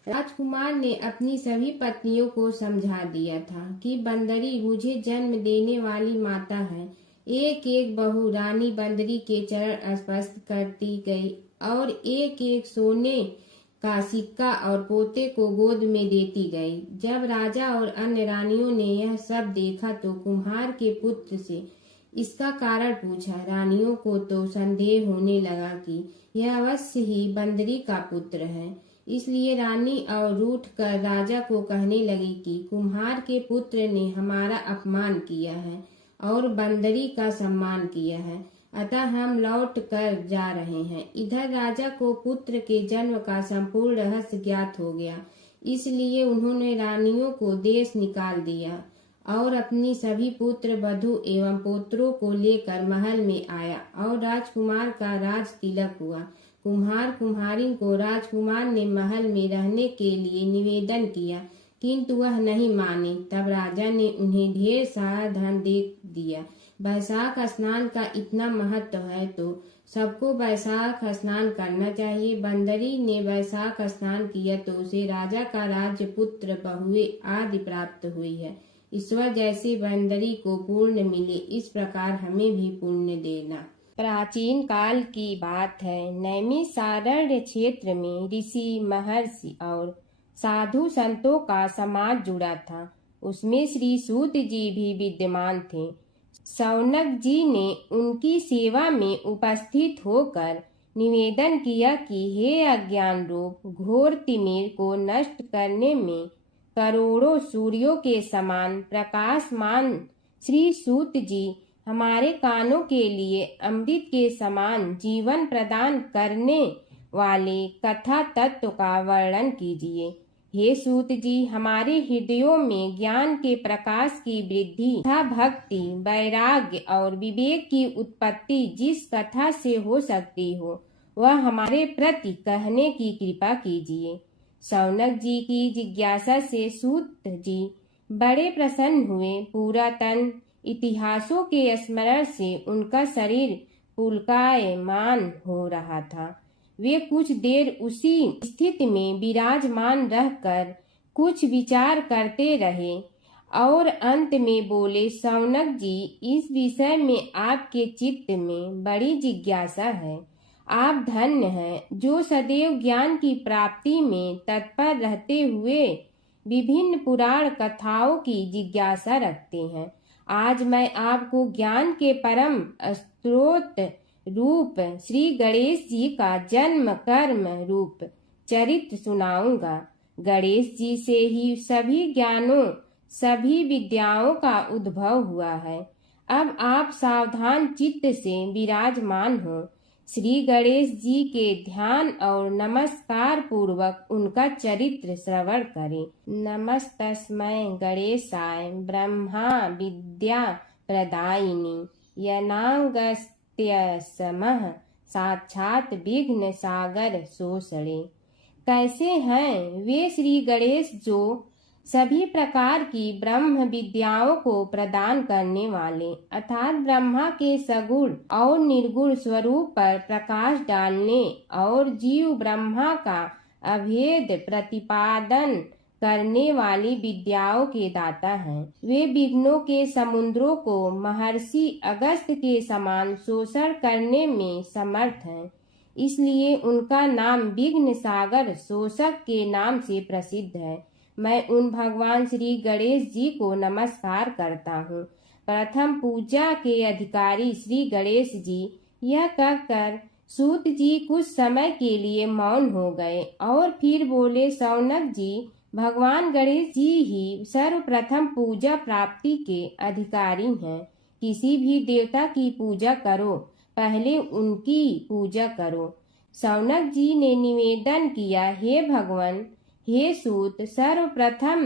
राजकुमार ने अपनी सभी पत्नियों को समझा दिया था कि बंदरी मुझे जन्म देने वाली माता है। एक एक बहू रानी बंदरी के चरण स्पर्श करती गई और एक एक सोने का सिक्का और पोते को गोद में देती गई। जब राजा और अन्य रानियों ने यह सब देखा तो कुम्हार के पुत्र से इसका कारण पूछा। रानियों को तो संदेह होने लगा कि यह अवश्य ही बंदरी का पुत्र है, इसलिए रानी और रूठ कर राजा को कहने लगी कि कुम्हार के पुत्र ने हमारा अपमान किया है और बंदरी का सम्मान किया है, अतः हम लौट कर जा रहे हैं। इधर राजा को पुत्र के जन्म का संपूर्ण रहस्य ज्ञात हो गया, इसलिए उन्होंने रानियों को देश निकाल दिया और अपनी सभी पुत्र वधु एवं पुत्रों को लेकर महल में आया और राजकुमार का राज तिलक हुआ। कुम्हार कुम्हारिन को राजकुमार ने महल में रहने के लिए निवेदन किया, किंतु वह नहीं माने। तब राजा ने उन्हें ढेर सारा धन दे दिया। वैशाख स्नान का इतना महत्व है तो सबको वैशाख स्नान करना चाहिए। बंदरी ने वैशाख स्नान किया तो उसे राजा का राज्य, पुत्र, बहुएं आदि प्राप्त हुई है। ईश्वर जैसे बंदरी को पुण्य मिले, इस प्रकार हमें भी पुण्य देना। प्राचीन काल की बात है। नैमिषारण्य क्षेत्र में ऋषि, महर्षि और साधु संतों का समाज जुड़ा था। उसमें श्री सूत जी भी विद्यमान थे। शौनक जी ने उनकी सेवा में उपस्थित होकर निवेदन किया कि हे अज्ञान रूप घोर तिमिर को नष्ट करने में करोड़ों सूर्यों के समान प्रकाशमान श्री सूत जी हमारे कानों के लिए अमृत के समान जीवन प्रदान करने वाले कथा तत्व का वर्णन कीजिए। हे सूत जी, हमारे हृदयों में ज्ञान के प्रकाश की वृद्धि तथा भक्ति, वैराग्य और विवेक की उत्पत्ति जिस कथा से हो सकती हो वह हमारे प्रति कहने की कृपा कीजिए। शौनक जी की जिज्ञासा से सूत जी बड़े प्रसन्न हुए। पुरातन इतिहासों के स्मरण से उनका शरीर पुलकायमान हो रहा था। वे कुछ देर उसी स्थिति में विराजमान रहकर कुछ विचार करते रहे और अंत में बोले, शौनक जी, इस विषय में आपके चित्त में बड़ी जिज्ञासा है। आप धन्य हैं जो सदैव ज्ञान की प्राप्ति में तत्पर रहते हुए विभिन्न पुराण कथाओं की जिज्ञासा रखते हैं। आज मैं आपको ज्ञान के परम स्रोत रूप श्री गणेश जी का जन्म कर्म रूप चरित्र सुनाऊंगा। गणेश जी से ही सभी ज्ञानों, सभी विद्याओं का उद्भव हुआ है। अब आप सावधान चित्त से विराजमान हो। श्री गणेश जी के ध्यान और नमस्कार पूर्वक उनका चरित्र श्रवण करें। नमस्तस्मै गणेशाय ब्रह्मा विद्या प्रदायिनी यनागस्त्य समः साक्षात विघ्न सागर सो सड़े। कैसे हैं वे श्री गणेश जो सभी प्रकार की ब्रह्म विद्याओं को प्रदान करने वाले, अर्थात ब्रह्मा के सगुण और निर्गुण स्वरूप पर प्रकाश डालने और जीव ब्रह्मा का अभेद प्रतिपादन करने वाली विद्याओं के दाता हैं। वे विघ्नों के समुद्रों को महर्षि अगस्त्य के समान शोषण करने में समर्थ हैं, इसलिए उनका नाम विघ्न सागर शोषक के नाम से प्रसिद्ध है। मैं उन भगवान श्री गणेश जी को नमस्कार करता हूँ। प्रथम पूजा के अधिकारी श्री गणेश जी, यह कहकर सूत जी कुछ समय के लिए मौन हो गए और फिर बोले, शौनक जी, भगवान गणेश जी ही सर्वप्रथम पूजा प्राप्ति के अधिकारी हैं। किसी भी देवता की पूजा करो, पहले उनकी पूजा करो। शौनक जी ने निवेदन किया, हे भगवान, हे सूत, सर्वप्रथम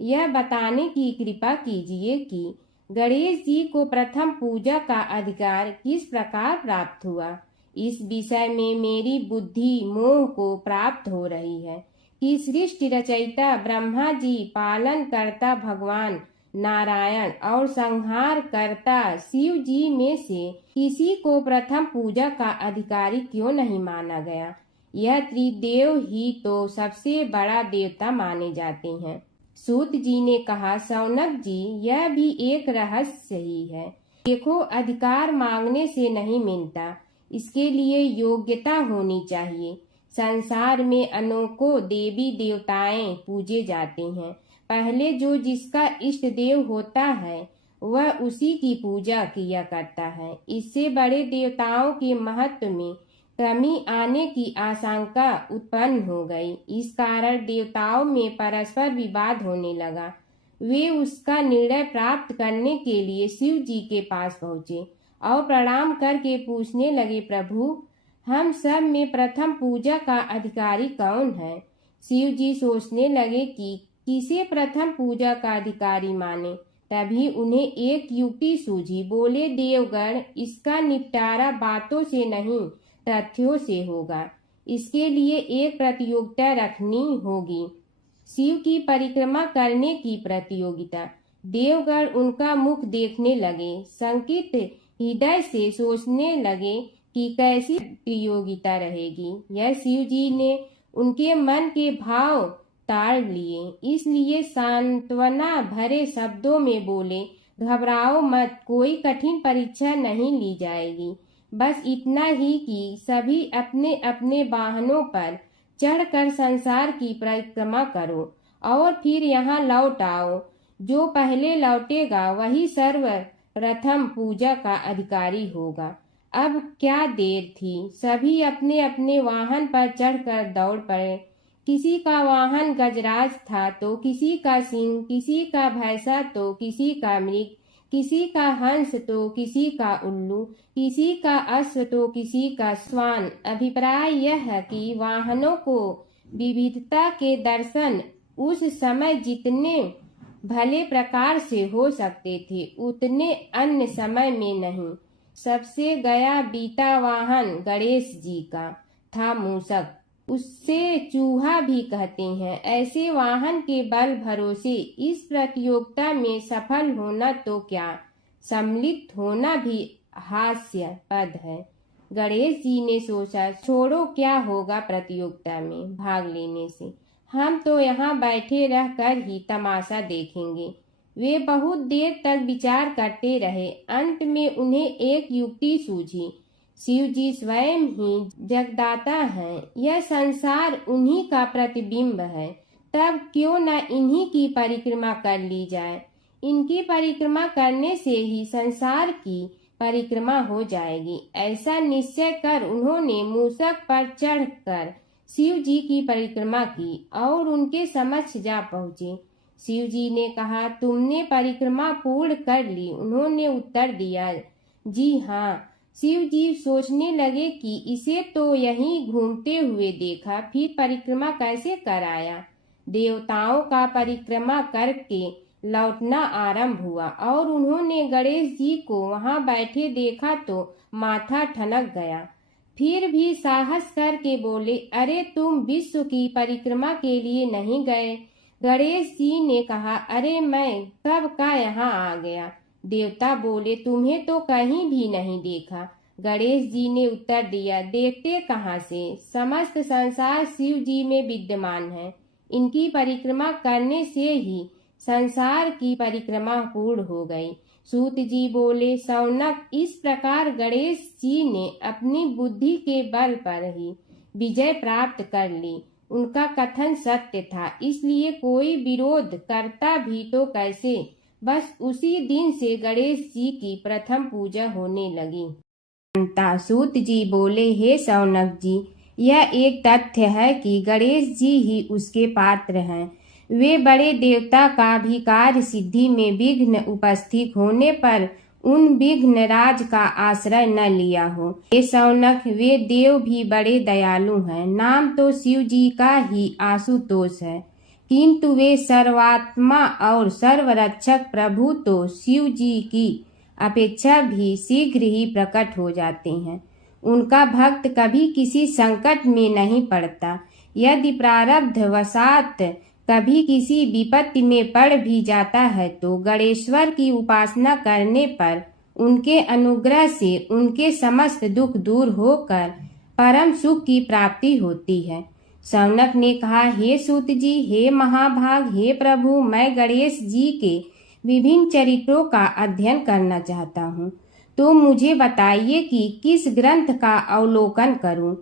यह बताने की कृपा कीजिए कि गणेश जी को प्रथम पूजा का अधिकार किस प्रकार प्राप्त हुआ। इस विषय में मेरी बुद्धि मोह को प्राप्त हो रही है कि सृष्टि रचयिता ब्रह्मा जी, पालन करता भगवान नारायण और संहार करता शिव जी में से किसी को प्रथम पूजा का अधिकारी क्यों नहीं माना गया। यह त्रिदेव ही तो सबसे बड़ा देवता माने जाते हैं। सूत जी ने कहा, शौनक जी, यह भी एक रहस्य ही है। देखो, अधिकार मांगने से नहीं मिलता, इसके लिए योग्यता होनी चाहिए। संसार में अनेकों देवी देवताएं पूजे जाते हैं। पहले जो जिसका इष्ट देव होता है वह उसी की पूजा किया करता है। इससे बड़े देवताओं के महत्व में कमी आने की आशंका उत्पन्न हो गई। इस कारण देवताओं में परस्पर विवाद होने लगा। वे उसका निर्णय प्राप्त करने के लिए शिव जी के पास पहुँचे और प्रणाम करके पूछने लगे, प्रभु, हम सब में प्रथम पूजा का अधिकारी कौन है। शिव जी सोचने लगे कि किसे प्रथम पूजा का अधिकारी माने। तभी उन्हें एक युक्ति सूझी। बोले, देवगण, इसका निपटारा बातों से नहीं तथ्यों से होगा। इसके लिए एक प्रतियोगिता रखनी होगी, शिव की परिक्रमा करने की प्रतियोगिता। देवगण उनका मुख देखने लगे, शंकित हृदय से सोचने लगे कि कैसी प्रतियोगिता रहेगी। यह शिव जी ने उनके मन के भाव ताड़ लिए, इसलिए सांत्वना भरे शब्दों में बोले, घबराओ मत, कोई कठिन परीक्षा नहीं ली जाएगी। बस इतना ही कि सभी अपने अपने वाहनों पर चढ़कर संसार की परिक्रमा करो और फिर यहाँ लौट आओ। जो पहले लौटेगा वही सर्वप्रथम पूजा का अधिकारी होगा। अब क्या देर थी, सभी अपने अपने वाहन पर चढ़कर दौड़ पड़े। किसी का वाहन गजराज था तो किसी का सिंह, किसी का भैंसा तो किसी का मृग, किसी का हंस तो किसी का उल्लू, किसी का अश्व तो किसी का श्वान। अभिप्राय यह है कि वाहनों को विविधता के दर्शन उस समय जितने भले प्रकार से हो सकते थे उतने अन्य समय में नहीं। सबसे गया बीता वाहन गणेश जी का था मूषक, उससे चूहा भी कहते हैं। ऐसे वाहन के बल भरोसे इस प्रतियोगिता में सफल होना तो क्या, सम्मिलित होना भी हास्यास्पद है। गणेश जी ने सोचा, छोड़ो, क्या होगा प्रतियोगिता में भाग लेने से, हम तो यहाँ बैठे रहकर ही तमाशा देखेंगे। वे बहुत देर तक विचार करते रहे। अंत में उन्हें एक युक्ति सूझी। शिव जी स्वयं ही जगदाता हैं, यह संसार उन्हीं का प्रतिबिंब है, तब क्यों न इन्हीं की परिक्रमा कर ली जाए। इनकी परिक्रमा करने से ही संसार की परिक्रमा हो जाएगी। ऐसा निश्चय कर उन्होंने मूषक पर चढ़कर शिव जी की परिक्रमा की और उनके समक्ष जा पहुँचे। शिव जी ने कहा, तुमने परिक्रमा पूर्ण कर ली। उन्होंने उत्तर दिया, जी हाँ। शिव जी सोचने लगे कि इसे तो यहीं घूमते हुए देखा, फिर परिक्रमा कैसे कराया। देवताओं का परिक्रमा करके लौटना आरंभ हुआ और उन्होंने गणेश जी को वहां बैठे देखा तो माथा ठनक गया। फिर भी साहस करके बोले, अरे तुम विश्व की परिक्रमा के लिए नहीं गए? गणेश जी ने कहा, अरे मैं कब का यहाँ आ गया। देवता बोले, तुम्हें तो कहीं भी नहीं देखा। गणेश जी ने उत्तर दिया, देखते कहाँ से, समस्त संसार शिव जी में विद्यमान है। इनकी परिक्रमा करने से ही संसार की परिक्रमा पूर्ण हो गई। सूत जी बोले, शौनक, इस प्रकार गणेश जी ने अपनी बुद्धि के बल पर ही विजय प्राप्त कर ली। उनका कथन सत्य था, इसलिए कोई विरोध करता भी तो कैसे। बस उसी दिन से गणेश जी की प्रथम पूजा होने लगी। सूत जी बोले, हे शौनक जी, यह एक तथ्य है कि गणेश जी ही उसके पात्र हैं। वे बड़े देवता का भी कार्य सिद्धि में विघ्न उपस्थित होने पर उन विघ्न राज का आश्रय न लिया हो। हे शौनक, वे देव भी बड़े दयालु हैं। नाम तो शिव जी का ही आशुतोष है, किंतु वे सर्वात्मा और सर्वरक्षक प्रभु तो शिव जी की अपेक्षा भी शीघ्र ही प्रकट हो जाते हैं। उनका भक्त कभी किसी संकट में नहीं पड़ता। यदि प्रारब्ध वशात कभी किसी विपत्ति में पड़ भी जाता है तो गणेश्वर की उपासना करने पर उनके अनुग्रह से उनके समस्त दुख दूर होकर परम सुख की प्राप्ति होती है। शौनक ने कहा, हे सूत जी, हे महाभाग, हे प्रभु, मैं गणेश जी के विभिन्न चरित्रों का अध्ययन करना चाहता हूँ, तो मुझे बताइए कि किस ग्रंथ का अवलोकन करूँ।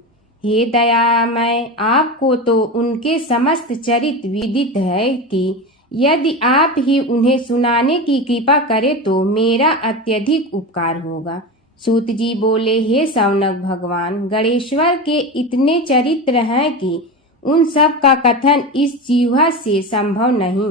हे दयामय, आपको तो उनके समस्त चरित्र विदित है कि यदि आप ही उन्हें सुनाने की कृपा करें तो मेरा अत्यधिक उपकार होगा। सूत जी बोले, हे शौनक भगवान, गणेश्वर के इतने चरित्र हैं कि उन सब का कथन इस जिह्वा से संभव नहीं,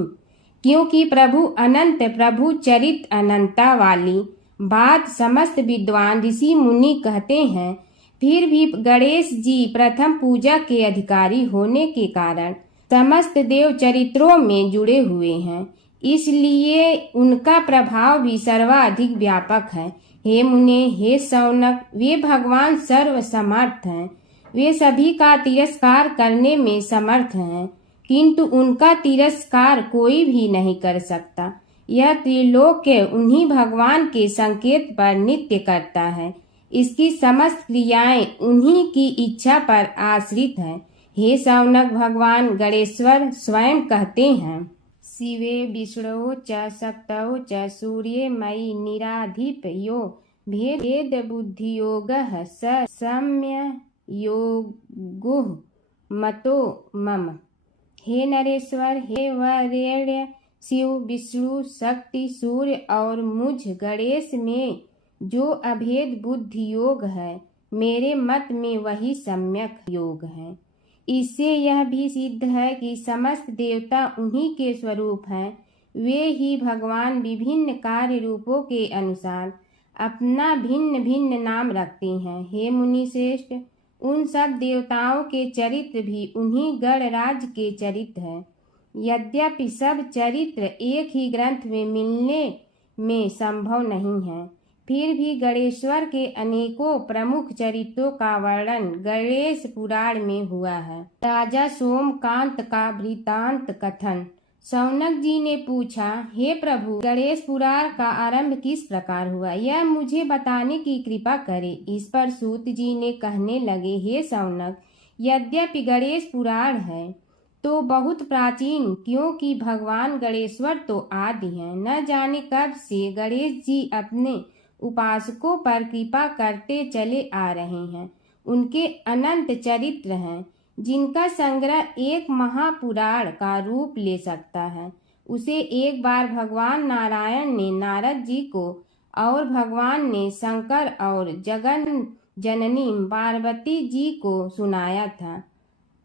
क्योंकि प्रभु अनंत, प्रभु चरित अनंता वाली बात समस्त विद्वान ऋषि मुनि कहते हैं। फिर भी गणेश जी प्रथम पूजा के अधिकारी होने के कारण समस्त देव चरित्रों में जुड़े हुए हैं, इसलिए उनका प्रभाव भी सर्वाधिक व्यापक है। हे मुने, हे शौनक, वे भगवान सर्व समर्थ हैं। वे सभी का तिरस्कार करने में समर्थ हैं, किंतु उनका तिरस्कार कोई भी नहीं कर सकता। यह त्रिलोक्य उन्हीं भगवान के संकेत पर नित्य करता है। इसकी समस्त क्रियाएं उन्हीं की इच्छा पर आश्रित हैं। हे शौनक भगवान गणेश्वर स्वयं कहते हैं, शिवे विष्णु च शक्तौ च सूर्ये मयि निराधिप यो भेद बुद्धि योगः स सम्य योगुः मतो मम। हे नरेश्वर, हे वरेण्य, शिव, विष्णु, शक्ति, सूर्य और मुझ गणेश में जो अभेद बुद्धि योग है, मेरे मत में वही सम्यक योग है। इससे यह भी सिद्ध है कि समस्त देवता उन्हीं के स्वरूप हैं। वे ही भगवान विभिन्न कार्य रूपों के अनुसार अपना भिन्न भिन्न नाम रखते हैं। हे मुनि श्रेष्ठ, उन सब देवताओं के चरित्र भी उन्हीं गणराज के चरित्र हैं। यद्यपि सब चरित्र एक ही ग्रंथ में मिलने में संभव नहीं है, फिर भी गणेश्वर के अनेकों प्रमुख चरित्रों का वर्णन गणेश पुराण में हुआ है। राजा सोमकांत का वृतांत कथन। शौनक जी ने पूछा, हे प्रभु, गणेश पुराण का आरंभ किस प्रकार हुआ, यह मुझे बताने की कृपा करें। इस पर सूत जी ने कहने लगे, हे शौनक, यद्यपि गणेश पुराण है तो बहुत प्राचीन, क्योंकि भगवान गणेश्वर तो आदि हैं। न जाने कब से गणेश जी अपने उपासकों पर कृपा करते चले आ रहे हैं। उनके अनंत चरित्र हैं, जिनका संग्रह एक महापुराण का रूप ले सकता है। उसे एक बार भगवान नारायण ने नारद जी को और भगवान ने शंकर और जगन जननी पार्वती जी को सुनाया था।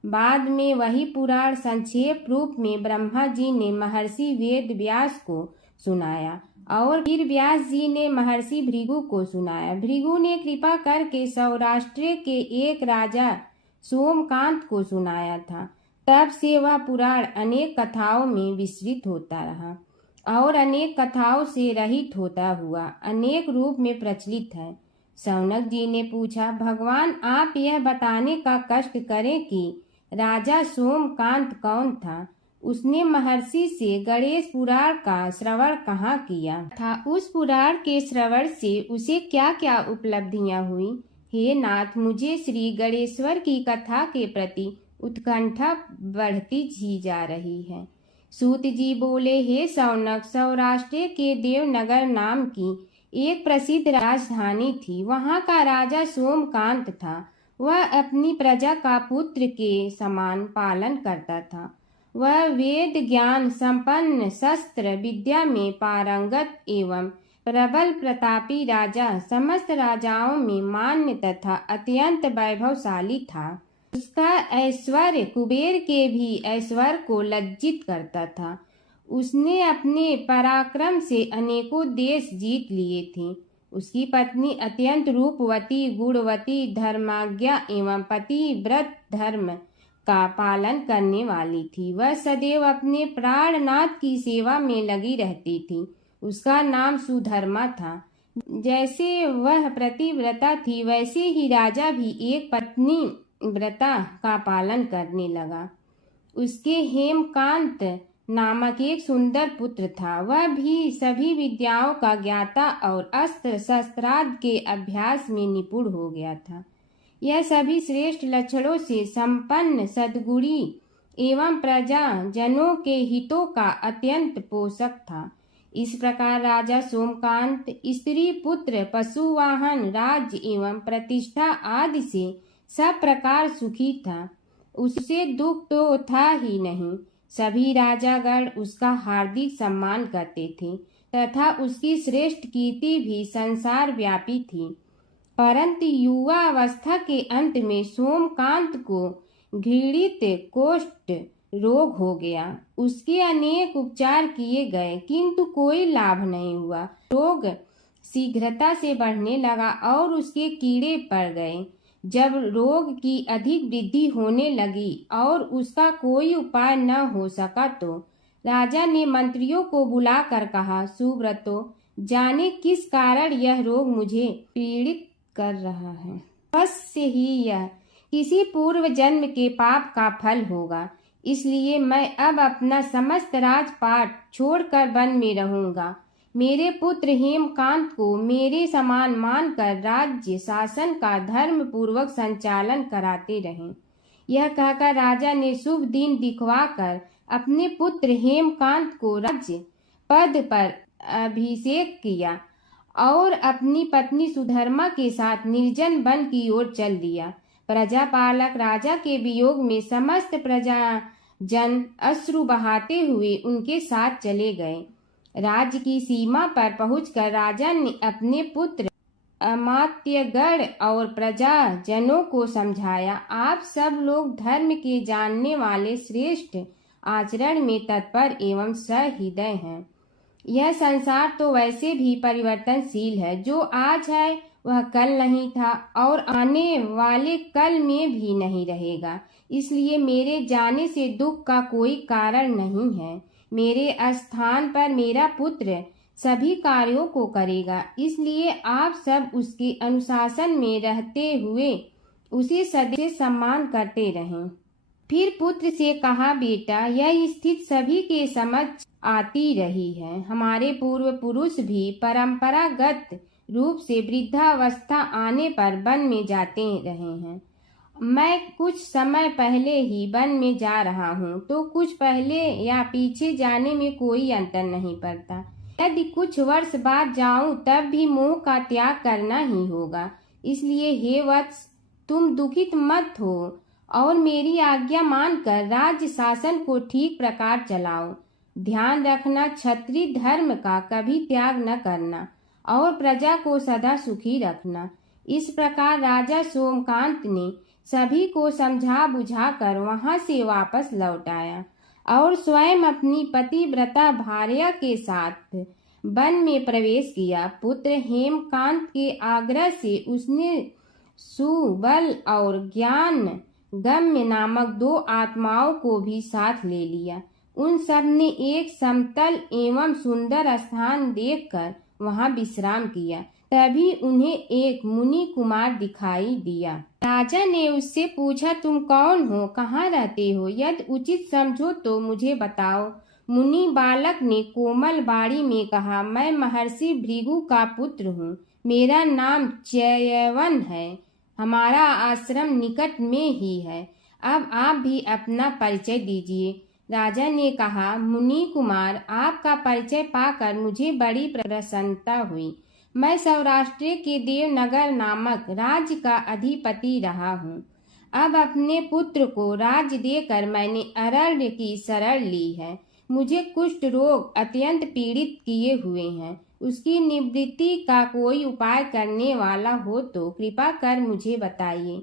बाद में वही पुराण संक्षेप रूप में ब्रह्मा जी ने महर्षि वेद व्यास को सुनाया और फिर व्यास जी ने महर्षि भृगु को सुनाया। भृगु ने कृपा करके सौराष्ट्र के एक राजा सोमकांत को सुनाया था। तब से वह पुराण अनेक कथाओं में विस्तृत होता रहा और अनेक कथाओं से रहित होता हुआ अनेक रूप में प्रचलित है। शौनक जी ने पूछा, भगवान आप यह बताने का कष्ट करें कि राजा सोमकांत कौन था। उसने महर्षि से गणेश पुराण का श्रवण कहाँ किया था, उस पुराण के श्रवण से उसे क्या क्या उपलब्धियां हुई। हे नाथ, मुझे श्री गणेश्वर की कथा के प्रति उत्कंठा बढ़ती ही जा रही है। सूत जी बोले, हे शौनक, सौराष्ट्र के देवनगर नाम की एक प्रसिद्ध राजधानी थी। वहाँ का राजा सोमकांत था। वह अपनी प्रजा का पुत्र के समान पालन करता था। वह वेद ज्ञान संपन्न, शस्त्र विद्या में पारंगत एवं प्रबल प्रतापी राजा, समस्त राजाओं में मान्य तथा अत्यंत वैभवशाली था। उसका ऐश्वर्य कुबेर के भी ऐश्वर्य को लज्जित करता था। उसने अपने पराक्रम से अनेकों देश जीत लिए थे। उसकी पत्नी अत्यंत रूपवती, गुणवती, धर्माज्ञा एवं पतिव्रत धर्म का पालन करने वाली थी। वह सदैव अपने प्राणनाथ की सेवा में लगी रहती थी। उसका नाम सुधर्मा था। जैसे वह पतिव्रता थी, वैसे ही राजा भी एक पत्नी व्रता का पालन करने लगा। उसके हेमकांत नामक एक सुंदर पुत्र था। वह भी सभी विद्याओं का ज्ञाता और अस्त्र शस्त्रादि के अभ्यास में निपुण हो गया था। यह सभी श्रेष्ठ लक्षणों से संपन्न, सद्गुणी एवं प्रजा जनों के हितों का अत्यंत पोषक था। इस प्रकार राजा सोमकांत स्त्री, पुत्र, पशु, वाहन, राज्य एवं प्रतिष्ठा आदि से सब प्रकार सुखी था। उसे दुख तो था ही नहीं। सभी राजागण उसका हार्दिक सम्मान करते थे तथा उसकी श्रेष्ठ कीर्ति भी संसार व्यापी थी। परंतु युवा अवस्था के अंत में सोमकांत को घृणित कोष्ठ रोग हो गया। उसके अनेक उपचार किए गए किंतु कोई लाभ नहीं हुआ। रोग शीघ्रता से बढ़ने लगा और उसके कीड़े पड़ गए। जब रोग की अधिक वृद्धि होने लगी और उसका कोई उपाय न हो सका तो राजा ने मंत्रियों को बुलाकर कहा, सुव्रतो, जाने किस कारण यह रोग मुझे पीड़ित कर रहा है। अवश्य ही यह किसी पूर्व जन्म के पाप का फल होगा। इसलिए मैं अब अपना समस्त राजपाट छोड़कर वन में रहूंगा। मेरे पुत्र हेमकांत को मेरे समान मानकर राज्य शासन का धर्म पूर्वक संचालन कराते रहें। यह कहकर राजा ने शुभ दिन दिखवाकर अपने पुत्र हेमकांत को राज्य पद पर अभिषेक किया और अपनी पत्नी सुधर्मा के साथ निर्जन वन की ओर चल दिया। प्रजापालक राजा के वियोग में समस्त प्रजा जन अश्रु बहाते हुए उनके साथ चले गए। राज्य की सीमा पर पहुंचकर राजा ने अपने पुत्र, अमात्यगण और प्रजा जनों को समझाया, आप सब लोग धर्म के जानने वाले, श्रेष्ठ आचरण में तत्पर एवं सहृदय हैं। यह संसार तो वैसे भी परिवर्तनशील है। जो आज है वह कल नहीं था और आने वाले कल में भी नहीं रहेगा। इसलिए मेरे जाने से दुख का कोई कारण नहीं है। मेरे स्थान पर मेरा पुत्र सभी कार्यों को करेगा। इसलिए आप सब उसके अनुशासन में रहते हुए उसे सदैव सम्मान करते रहें। फिर पुत्र से कहा, बेटा, यह स्थिति सभी के समझ आती रही है। हमारे पूर्व पुरुष भी परंपरागत रूप से वृद्धावस्था आने पर वन में जाते रहे हैं। मैं कुछ समय पहले ही वन में जा रहा हूँ, तो कुछ पहले या पीछे जाने में कोई अंतर नहीं पड़ता। यदि कुछ वर्ष बाद जाऊं तब भी मोह का त्याग करना ही होगा। इसलिए हे वत्स, तुम दुखित मत हो और मेरी आज्ञा मानकर राज्य शासन को ठीक प्रकार चलाओ। ध्यान रखना, क्षत्रिय धर्म का कभी त्याग न करना और प्रजा को सदा सुखी रखना। इस प्रकार राजा सोमकांत ने सभी को समझा बुझाकर वहां से वापस लौट आया और स्वयं अपनी पतिव्रता भार्या के साथ वन में प्रवेश किया। पुत्र हेमकांत के आग्रह से उसने सुबल और ज्ञान गम्य नामक 2 आत्माओं को भी साथ ले लिया। उन सब ने एक समतल एवं सुंदर स्थान देखकर वहां विश्राम किया तभी उन्हें एक मुनि कुमार दिखाई दिया। राजा ने उससे पूछा, तुम कौन हो, कहाँ रहते हो, यदि उचित समझो तो मुझे बताओ। मुनि बालक ने कोमल वाणी में कहा, मैं महर्षि भृगु का पुत्र हूँ। मेरा नाम च्यवन है। हमारा आश्रम निकट में ही है। अब आप भी अपना परिचय दीजिए। राजा ने कहा, मुनि कुमार, आपका परिचय पाकर मुझे बड़ी प्रसन्नता हुई। मैं सौराष्ट्र के देवनगर नामक राज्य का अधिपति रहा हूँ। अब अपने पुत्र को राज्य देकर मैंने अरण्य की शरण ली है। मुझे कुष्ठ रोग अत्यंत पीड़ित किए हुए हैं। उसकी निवृत्ति का कोई उपाय करने वाला हो तो कृपा कर मुझे बताइए।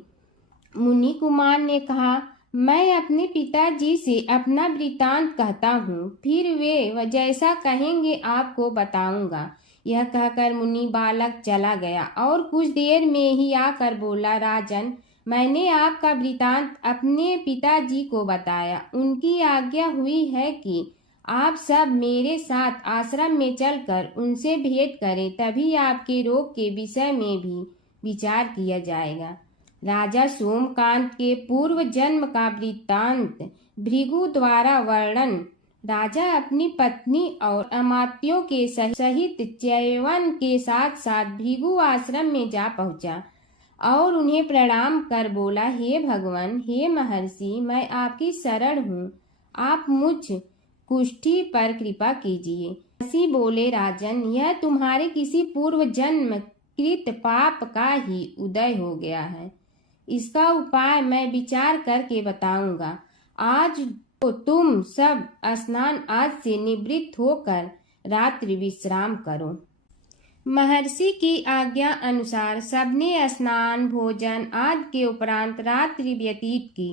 मुनि कुमार ने कहा, मैं अपने पिताजी से अपना वृतांत कहता हूँ, फिर वे जैसा कहेंगे आपको बताऊंगा। यह कहकर मुनि बालक चला गया और कुछ देर में ही आकर बोला, राजन, मैंने आपका वृतांत अपने पिताजी को बताया। उनकी आज्ञा हुई है कि आप सब मेरे साथ आश्रम में चलकर उनसे भेंट करें, तभी आपके रोग के विषय में भी विचार किया जाएगा। राजा सोमकांत के पूर्व जन्म का वृत्तांत भृगु द्वारा वर्णन। राजा अपनी पत्नी और अमात्यों के सहित च्यवन के साथ साथ भृगु आश्रम में जा पहुंचा और उन्हें प्रणाम कर बोला, हे भगवान, हे महर्षि, मैं आपकी शरण हूँ। आप मुझ कुष्ठी पर कृपा कीजिए। महर्षि बोले, राजन, यह तुम्हारे किसी पूर्व जन्म कृत पाप का ही उदय हो गया है। इसका उपाय मैं विचार करके बताऊंगा। आज तो तुम सब स्नान आदि से निवृत्त होकर रात्रि विश्राम करो। महर्षि की आज्ञा अनुसार सबने स्नान भोजन आदि के उपरांत रात्रि व्यतीत की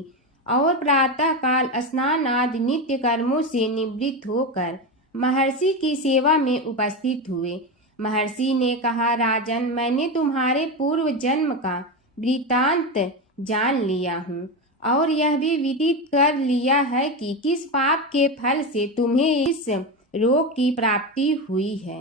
और प्रातः काल स्नान आदि नित्य कर्मों से निवृत्त होकर महर्षि की सेवा में उपस्थित हुए। महर्षि ने कहा, राजन, मैंने तुम्हारे पूर्व जन्म का वृतांत जान लिया हूँ और यह भी विदित कर लिया है कि किस पाप के फल से तुम्हें इस रोग की प्राप्ति हुई है।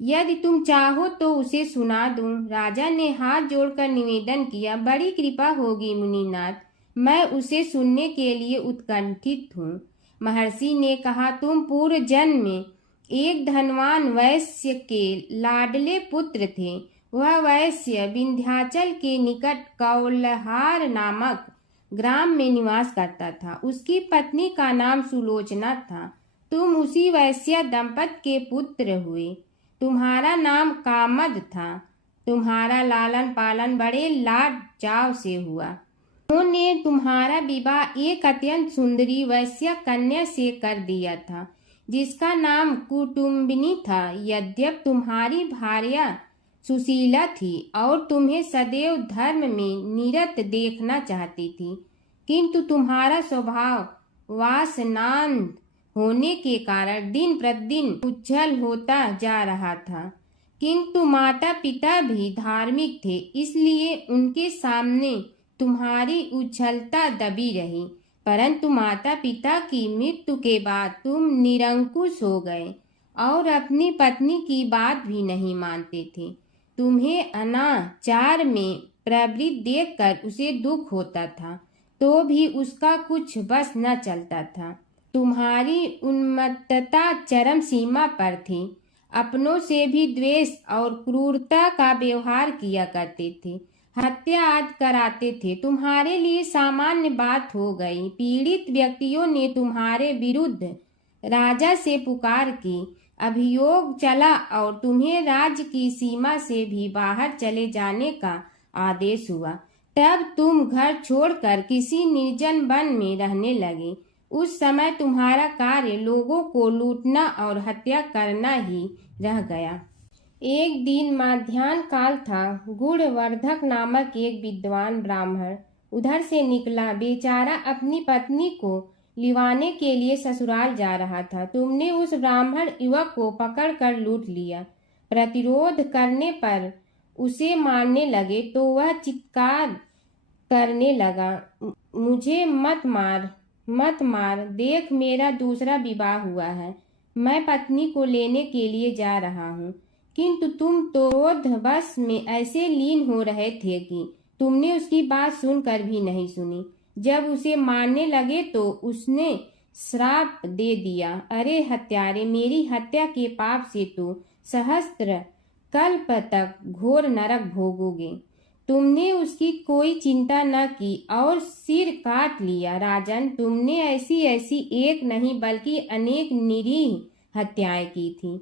यदि तुम चाहो तो उसे सुना दूं। राजा ने हाथ जोड़कर निवेदन किया, बड़ी कृपा होगी मुनिनाथ, मैं उसे सुनने के लिए उत्कंठित हूँ। महर्षि ने कहा, तुम पूर्व जन्म में एक धनवान वैश्य के लाडले पुत्र थे। वह वैश्य विंध्याचल के निकट कौलहार नामक ग्राम में निवास करता था। उसकी पत्नी का नाम सुलोचना था। तुम उसी वैश्य दंपत के पुत्र हुए। तुम्हारा नाम कामद था। तुम्हारा लालन पालन बड़े लाड चाव से हुआ। उन्होंने तुम्हारा विवाह एक अत्यंत सुंदरी वैश्य कन्या से कर दिया था, जिसका नाम कुटुम्बिनी था। यद्यप तुम्हारी भार्या सुशीला थी और तुम्हें सदैव धर्म में निरत देखना चाहती थी, किंतु तुम्हारा स्वभाव वासनांध होने के कारण दिन प्रतिदिन उज्जवल होता जा रहा था। किंतु माता पिता भी धार्मिक थे, इसलिए उनके सामने तुम्हारी उज्ज्वलता दबी रही। परंतु माता पिता की मृत्यु के बाद तुम निरंकुश हो गए और अपनी पत्नी की बात भी नहीं मानते थे। तुम्हें अनाचार में प्रवृत्त देखकर उसे दुख होता था, तो भी उसका कुछ बस न चलता था। तुम्हारी उन्मत्तता चरम सीमा पर थी। अपनों से भी द्वेष और क्रूरता का व्यवहार किया करते थे। हत्या आदि कराते थे। तुम्हारे लिए सामान्य बात हो गई। पीड़ित व्यक्तियों ने तुम्हारे विरुद्ध राजा से पुकार की। अभियोग चला और तुम्हें राज्य की सीमा से भी बाहर चले जाने का आदेश हुआ। तब तुम घर छोड़कर किसी निर्जन वन में रहने लगे। उस समय तुम्हारा कार्य लोगों को लूटना और हत्या करना ही रह गया। एक दिन माध्याह्न काल था। गुणवर्धक नामक एक विद्वान ब्राह्मण उधर से निकला। बेचारा अपनी पत्नी को लिवाने के लिए ससुराल जा रहा था। तुमने उस ब्राह्मण युवक को पकड़कर लूट लिया। प्रतिरोध करने पर उसे मारने लगे तो वह चित्कार करने लगा, मुझे मत मार, मत मार, देख मेरा दूसरा विवाह हुआ है। मैं पत्नी को लेने के लिए जा रहा हूँ। किंतु तुम तो क्रोधवश में ऐसे लीन हो रहे थे कि तुमने उसकी बात सुनकर भी नहीं सुनी। जब उसे मारने लगे तो उसने श्राप दे दिया, अरे हत्यारे, मेरी हत्या के पाप से तो सहस्त्र कल्प तक घोर नरक भोगोगे। तुमने उसकी कोई चिंता न की और सिर काट लिया। राजन, तुमने ऐसी ऐसी एक नहीं बल्कि अनेक निरीह हत्याएं की थी,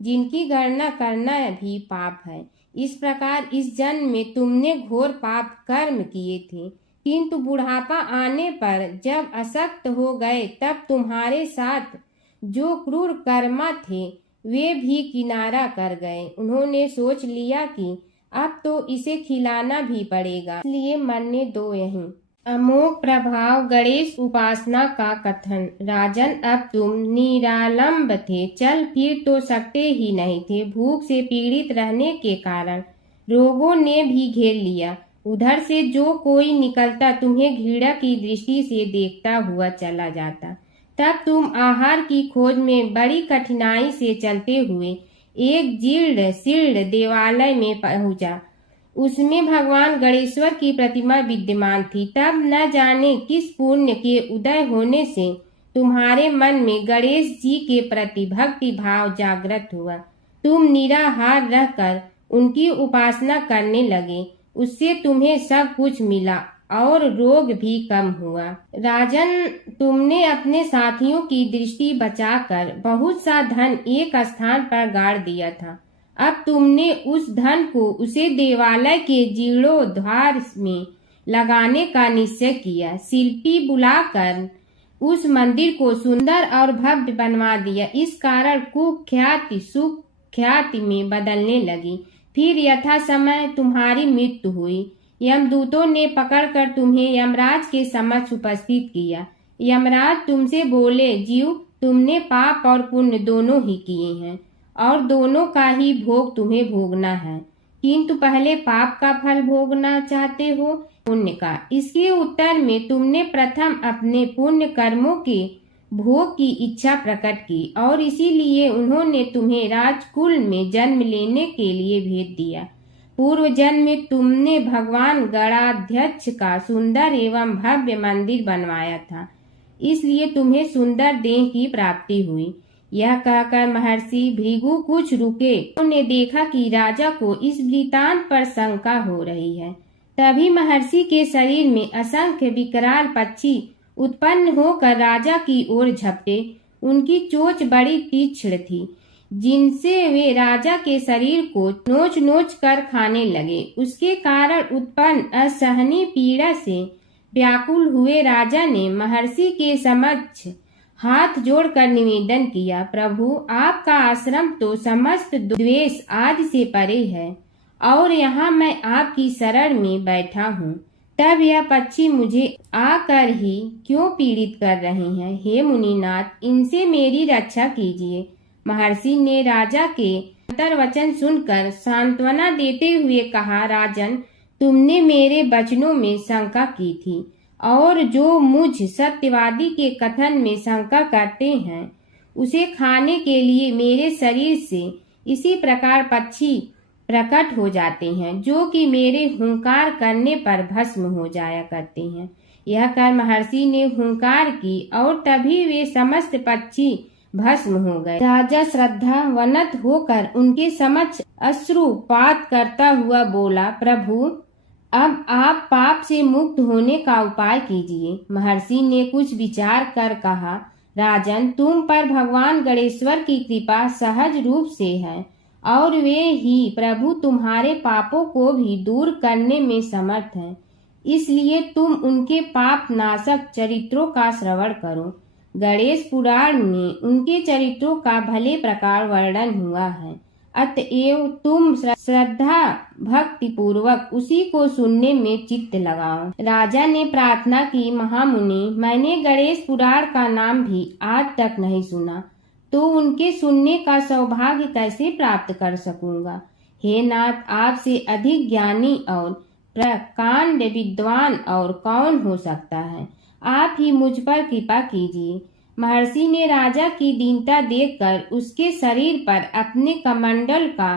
जिनकी गणना करना भी पाप है। इस प्रकार इस जन्म में तुमने घोर पाप कर्म किए थे, किंतु बुढ़ापा आने पर जब अशक्त हो गए तब तुम्हारे साथ जो क्रूर कर्मा थे वे भी किनारा कर गए। उन्होंने सोच लिया कि अब तो इसे खिलाना भी पड़ेगा, इसलिए मरने दो यहीं। अमोघ प्रभाव गणेश उपासना का कथन। राजन, अब तुम निरालंब थे, चल फिर तो सकते ही नहीं थे। भूख से पीड़ित रहने के कारण रोगों ने भी घेर लिया। उधर से जो कोई निकलता तुम्हें घृणा की दृष्टि से देखता हुआ चला जाता। तब तुम आहार की खोज में बड़ी कठिनाई से चलते हुए एक जीर्ण शीर्ण देवालय में पहुंचा। उसमें भगवान गणेश्वर की प्रतिमा विद्यमान थी। तब न जाने किस पुण्य के उदय होने से तुम्हारे मन में गणेश जी के प्रति भक्ति भाव जागृत हुआ। तुम निराहार रहकर उनकी उपासना करने लगे। उससे तुम्हें सब कुछ मिला और रोग भी कम हुआ। राजन, तुमने अपने साथियों की दृष्टि बचाकर बहुत सा धन एक स्थान पर गाड़ दिया था। अब तुमने उस धन को उसे देवालय के जीर्णोद्धार में लगाने का निश्चय किया। शिल्पी बुलाकर उस मंदिर को सुंदर और भव्य बनवा दिया। इस कारण कुख्याति सुख्याति में बदलने लगी। फिर यथा समय तुम्हारी मृत्यु हुई। यमदूतों ने पकड़कर तुम्हें यमराज के समक्ष उपस्थित किया। यमराज तुमसे बोले, जीव, तुमने पाप और पुण्य दोनों ही किए हैं और दोनों का ही भोग तुम्हें भोगना है, किंतु पहले पाप का फल भोगना चाहते हो पुण्य का। इसके उत्तर में तुमने प्रथम अपने पुण्य कर्मों के भोग की इच्छा प्रकट की और इसीलिए उन्होंने तुम्हें राजकुल में जन्म लेने के लिए भेज दिया। पूर्व जन्म में तुमने भगवान गणाध्यक्ष का सुंदर एवं भव्य मंदिर बनवाया था, इसलिए तुम्हें सुंदर देह की प्राप्ति हुई। यह कहकर महर्षि भृगु कुछ रुके। उन्होंने देखा कि राजा को इस वृतांत पर शंका हो रही है। तभी महर्षि के शरीर में असंख्य विकराल पक्षी उत्पन्न होकर राजा की ओर झपटे। उनकी चोंच बड़ी तीक्ष्ण थी, जिनसे वे राजा के शरीर को नोच नोच कर खाने लगे। उसके कारण उत्पन्न असहनीय पीड़ा से व्याकुल हुए राजा ने महर्षि के समक्ष हाथ जोड़कर निवेदन किया, प्रभु, आपका आश्रम तो समस्त द्वेष आदि से परे है और यहाँ मैं आपकी शरण में बैठा हूँ। तब यह पक्षी मुझे आकर ही क्यों पीड़ित कर रहे हैं? हे मुनिनाथ, इनसे मेरी रक्षा कीजिए। महर्षि ने राजा के अंतर्वचन सुनकर सांत्वना देते हुए कहा, राजन, तुमने मेरे वचनों में शंका की थी और जो मुझ सत्यवादी के कथन में शंका करते हैं उसे खाने के लिए मेरे शरीर से इसी प्रकार पक्षी प्रकट हो जाते हैं, जो कि मेरे हुंकार करने पर भस्म हो जाया करते हैं। यह कर महर्षि ने हुंकार की और तभी वे समस्त पक्षी भस्म हो गए। राजा श्रद्धावनत होकर उनके समक्ष अश्रुपात करता हुआ बोला, प्रभु, अब आप पाप से मुक्त होने का उपाय कीजिए। महर्षि ने कुछ विचार कर कहा, राजन, तुम पर भगवान गणेश्वर की कृपा सहज रूप से है और वे ही प्रभु तुम्हारे पापों को भी दूर करने में समर्थ हैं। इसलिए तुम उनके पाप नाशक चरित्रों का श्रवण करो। गणेश पुराण में उनके चरित्रों का भले प्रकार वर्णन हुआ है, अतएव तुम श्रद्धा भक्ति पूर्वक उसी को सुनने में चित्त लगाओ। राजा ने प्रार्थना की, महामुनि, मैंने गणेश पुराण का नाम भी आज तक नहीं सुना, तो उनके सुनने का सौभाग्य कैसे प्राप्त कर सकूंगा? हे नाथ, आपसे अधिक ज्ञानी और प्रकांड विद्वान और कौन हो सकता है? आप ही मुझ पर कृपा कीजिए। महर्षि ने राजा की दीनता देखकर उसके शरीर पर अपने कमंडल का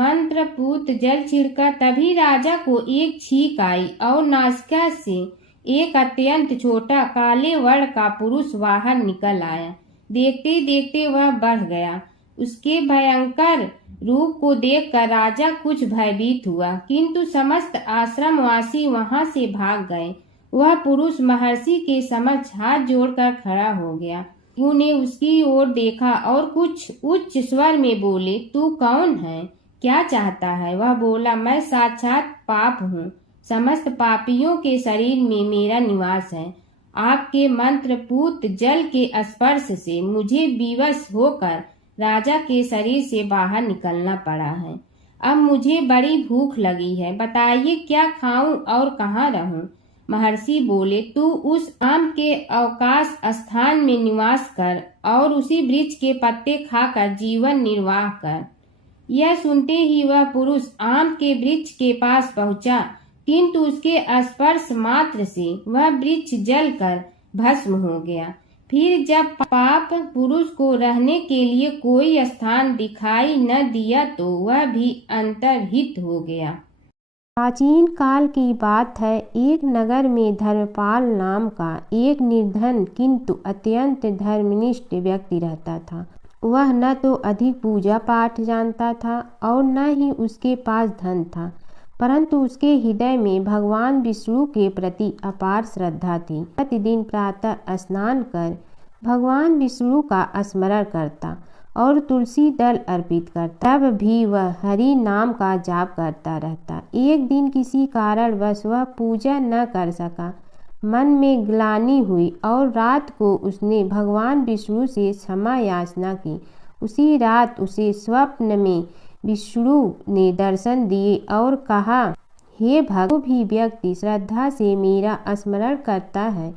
मंत्रपूत जल छिड़का। तभी राजा को एक छींक आई और नासिका से एक अत्यंत छोटा काले वर्ण का पुरुष बाहर निकल आया। देखते देखते वह बढ़ गया। उसके भयंकर रूप को देखकर राजा कुछ भयभीत हुआ, किंतु समस्त आश्रमवासी वहां से भाग गए। वह पुरुष महर्षि के समक्ष हाथ जोड़कर खड़ा हो गया। उन्हें उसकी ओर देखा और कुछ उच्च स्वर में बोले, तू कौन है, क्या चाहता है? वह बोला, मैं साक्षात पाप हूँ। समस्त पापियों के शरीर में मेरा निवास है। आपके मंत्रपूत जल के स्पर्श से मुझे विवश होकर राजा के शरीर से बाहर निकलना पड़ा है। अब मुझे बड़ी भूख लगी है, बताइए क्या खाऊं और कहाँ रहूं? महर्षि बोले, तू उस आम के अवकाश स्थान में निवास कर और उसी वृक्ष के पत्ते खाकर जीवन निर्वाह कर। यह सुनते ही वह पुरुष आम के वृक्ष के पास पहुंचा, किंतु उसके स्पर्श मात्र से वह वृक्ष जलकर भस्म हो गया। फिर जब पाप पुरुष को रहने के लिए कोई स्थान दिखाई न दिया तो वह भी अंतर्हित हो गया। प्राचीन काल की बात है। एक नगर में धर्मपाल नाम का एक निर्धन किंतु अत्यंत धर्मनिष्ठ व्यक्ति रहता था। वह न तो अधिक पूजा पाठ जानता था और न ही उसके पास धन था, परंतु उसके हृदय में भगवान विष्णु के प्रति अपार श्रद्धा थी। प्रतिदिन प्रातः स्नान कर भगवान विष्णु का स्मरण करता और तुलसी दल अर्पित करता। तब भी वह हरि नाम का जाप करता रहता। एक दिन किसी कारणवश वह पूजा न कर सका। मन में ग्लानि हुई और रात को उसने भगवान विष्णु से क्षमा याचना की। उसी रात उसे स्वप्न में विष्णु ने दर्शन दिए और कहा, हे भक्त, जो भी व्यक्ति श्रद्धा से मेरा स्मरण करता है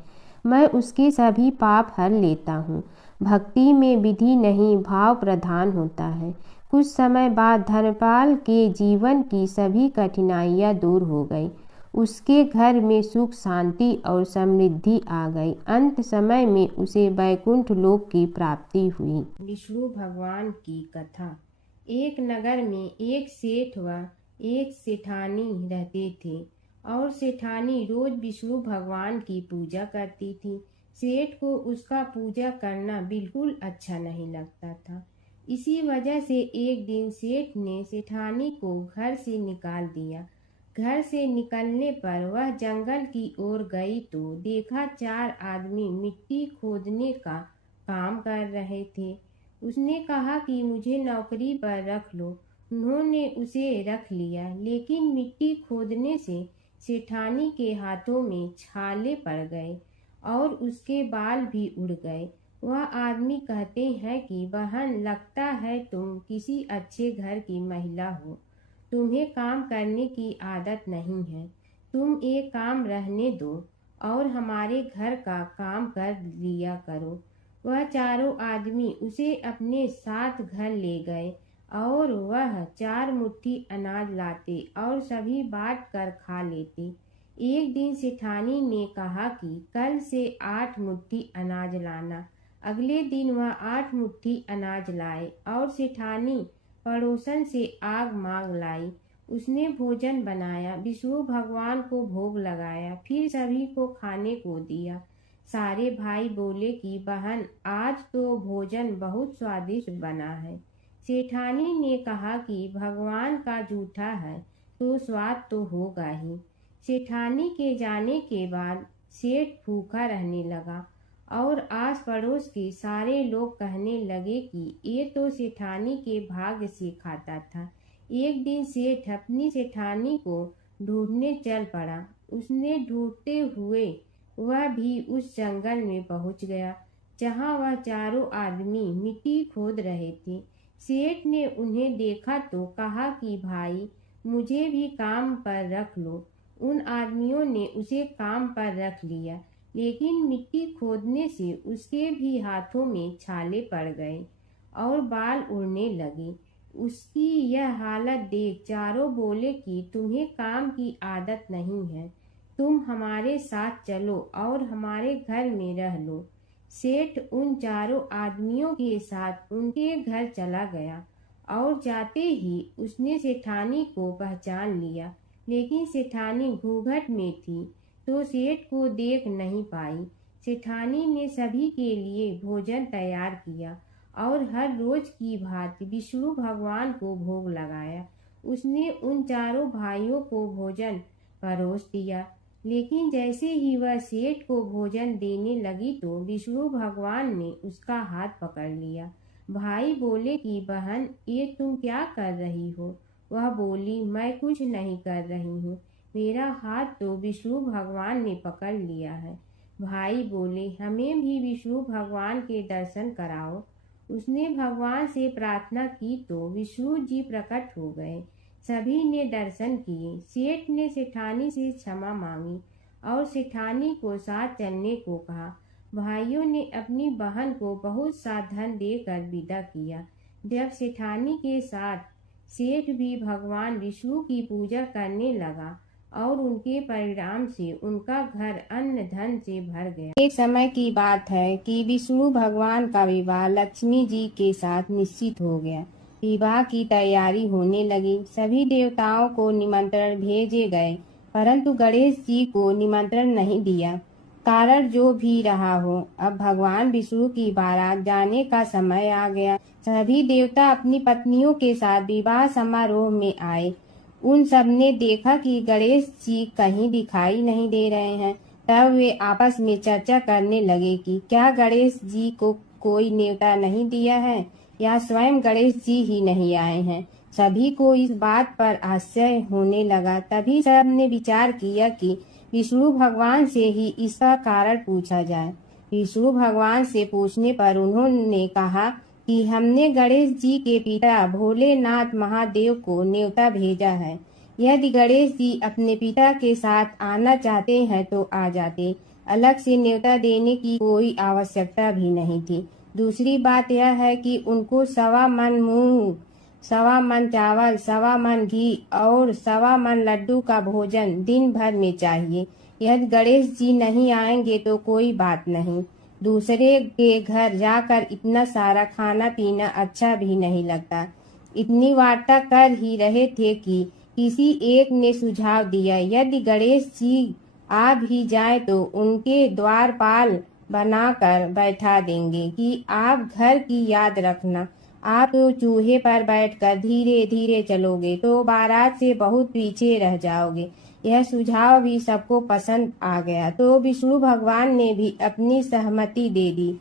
मैं उसके सभी पाप हर लेता हूँ। भक्ति में विधि नहीं, भाव प्रधान होता है। कुछ समय बाद धर्मपाल के जीवन की सभी कठिनाइयाँ दूर हो गई। उसके घर में सुख शांति और समृद्धि आ गई। अंत समय में उसे वैकुंठ लोक की प्राप्ति हुई। विष्णु भगवान की कथा। एक नगर में एक सेठ व एक सेठानी रहते थे और सेठानी रोज विष्णु भगवान की पूजा करती थी। सेठ को उसका पूजा करना बिल्कुल अच्छा नहीं लगता था। इसी वजह से एक दिन सेठ ने सेठानी को घर से निकाल दिया। घर से निकलने पर वह जंगल की ओर गई तो देखा 4 आदमी मिट्टी खोदने का काम कर रहे थे। उसने कहा कि मुझे नौकरी पर रख लो। उन्होंने उसे रख लिया, लेकिन मिट्टी खोदने से सेठानी के हाथों में छाले पड़ गए और उसके बाल भी उड़ गए। वह आदमी कहते हैं कि बहन, लगता है तुम किसी अच्छे घर की महिला हो। तुम्हें काम करने की आदत नहीं है। तुम एक काम रहने दो और हमारे घर का काम कर लिया करो। वह चारों आदमी उसे अपने साथ घर ले गए और वह 4 मुट्ठी अनाज लाते और सभी बांट कर खा लेते। एक दिन सेठानी ने कहा कि कल से 8 मुट्ठी अनाज लाना। अगले दिन वह 8 मुट्ठी अनाज लाए और सेठानी पड़ोसन से आग मांग लाई। उसने भोजन बनाया, विष्णु भगवान को भोग लगाया, फिर सभी को खाने को दिया। सारे भाई बोले कि बहन, आज तो भोजन बहुत स्वादिष्ट बना है। सेठानी ने कहा कि भगवान का जूठा है तो स्वाद तो होगा ही। सेठानी के जाने के बाद सेठ भूखा रहने लगा और आस पड़ोस के सारे लोग कहने लगे कि ये तो सेठानी के भाग्य से खाता था। एक दिन सेठ अपनी सेठानी को ढूंढने चल पड़ा। उसने ढूंढते हुए वह भी उस जंगल में पहुंच गया जहां वह चारों आदमी मिट्टी खोद रहे थे। सेठ ने उन्हें देखा तो कहा कि भाई, मुझे भी काम पर रख लो। उन आदमियों ने उसे काम पर रख लिया, लेकिन मिट्टी खोदने से उसके भी हाथों में छाले पड़ गए और बाल उड़ने लगे। उसकी यह हालत देख चारों बोले कि तुम्हें काम की आदत नहीं है, तुम हमारे साथ चलो और हमारे घर में रह लो। सेठ उन चारों आदमियों के साथ उनके घर चला गया और जाते ही उसने सेठानी को पहचान लिया, लेकिन सेठानी घूंघट में थी तो सेठ को देख नहीं पाई। सेठानी ने सभी के लिए भोजन तैयार किया और हर रोज की भांति विष्णु भगवान को भोग लगाया। उसने उन चारों भाइयों को भोजन परोस दिया, लेकिन जैसे ही वह सेठ को भोजन देने लगी तो विष्णु भगवान ने उसका हाथ पकड़ लिया। भाई बोले कि बहन, ये तुम क्या कर रही हो? वह बोली, मैं कुछ नहीं कर रही हूँ, मेरा हाथ तो विष्णु भगवान ने पकड़ लिया है। भाई बोले, हमें भी विष्णु भगवान के दर्शन कराओ। उसने भगवान से प्रार्थना की तो विष्णु जी प्रकट हो गए। सभी ने दर्शन किए। सेठ ने सेठानी से क्षमा मांगी और सेठानी को साथ चलने को कहा। भाइयों ने अपनी बहन को बहुत सा धन देकर विदा किया। जब सेठानी के साथ सेठ भी भगवान विष्णु की पूजा करने लगा और उनके परिणाम से उनका घर अन्न धन से भर गया। एक समय की बात है कि विष्णु भगवान का विवाह लक्ष्मी जी के साथ निश्चित हो गया। विवाह की तैयारी होने लगी। सभी देवताओं को निमंत्रण भेजे गए, परंतु गणेश जी को निमंत्रण नहीं दिया। कारण जो भी रहा हो, अब भगवान विष्णु की बारात जाने का समय आ गया। सभी देवता अपनी पत्नियों के साथ विवाह समारोह में आए। उन सब ने देखा कि गणेश जी कहीं दिखाई नहीं दे रहे हैं। तब वे आपस में चर्चा करने लगे कि क्या गणेश जी को कोई न्योता नहीं दिया है या स्वयं गणेश जी ही नहीं आए हैं। सभी को इस बात पर आश्चर्य होने लगा। तभी सब ने विचार किया कि विष्णु भगवान से ही इसका कारण पूछा जाए। विष्णु भगवान से पूछने पर उन्होंने कहा कि हमने गणेश जी के पिता भोलेनाथ महादेव को न्योता भेजा है। यदि गणेश जी अपने पिता के साथ आना चाहते हैं तो आ जाते, अलग से न्योता देने की कोई आवश्यकता भी नहीं थी। दूसरी बात यह है कि उनको 1.25 मन मूंग, 1.25 मन चावल, 1.25 मन घी और 1.25 मन लड्डू का भोजन दिन भर में चाहिए। यदि गणेश जी नहीं आएंगे तो कोई बात नहीं, दूसरे के घर जाकर इतना सारा खाना पीना अच्छा भी नहीं लगता। इतनी वार्ता कर ही रहे थे कि किसी एक ने सुझाव दिया, यदि गणेश जी आ भी जाए तो उनके द्वारपाल बनाकर बैठा देंगे कि आप घर की याद रखना। आप तो चूहे पर बैठकर धीरे धीरे चलोगे तो बारात से बहुत पीछे रह जाओगे। यह सुझाव भी सबको पसंद आ गया तो विष्णु भगवान ने भी अपनी सहमति दे दी।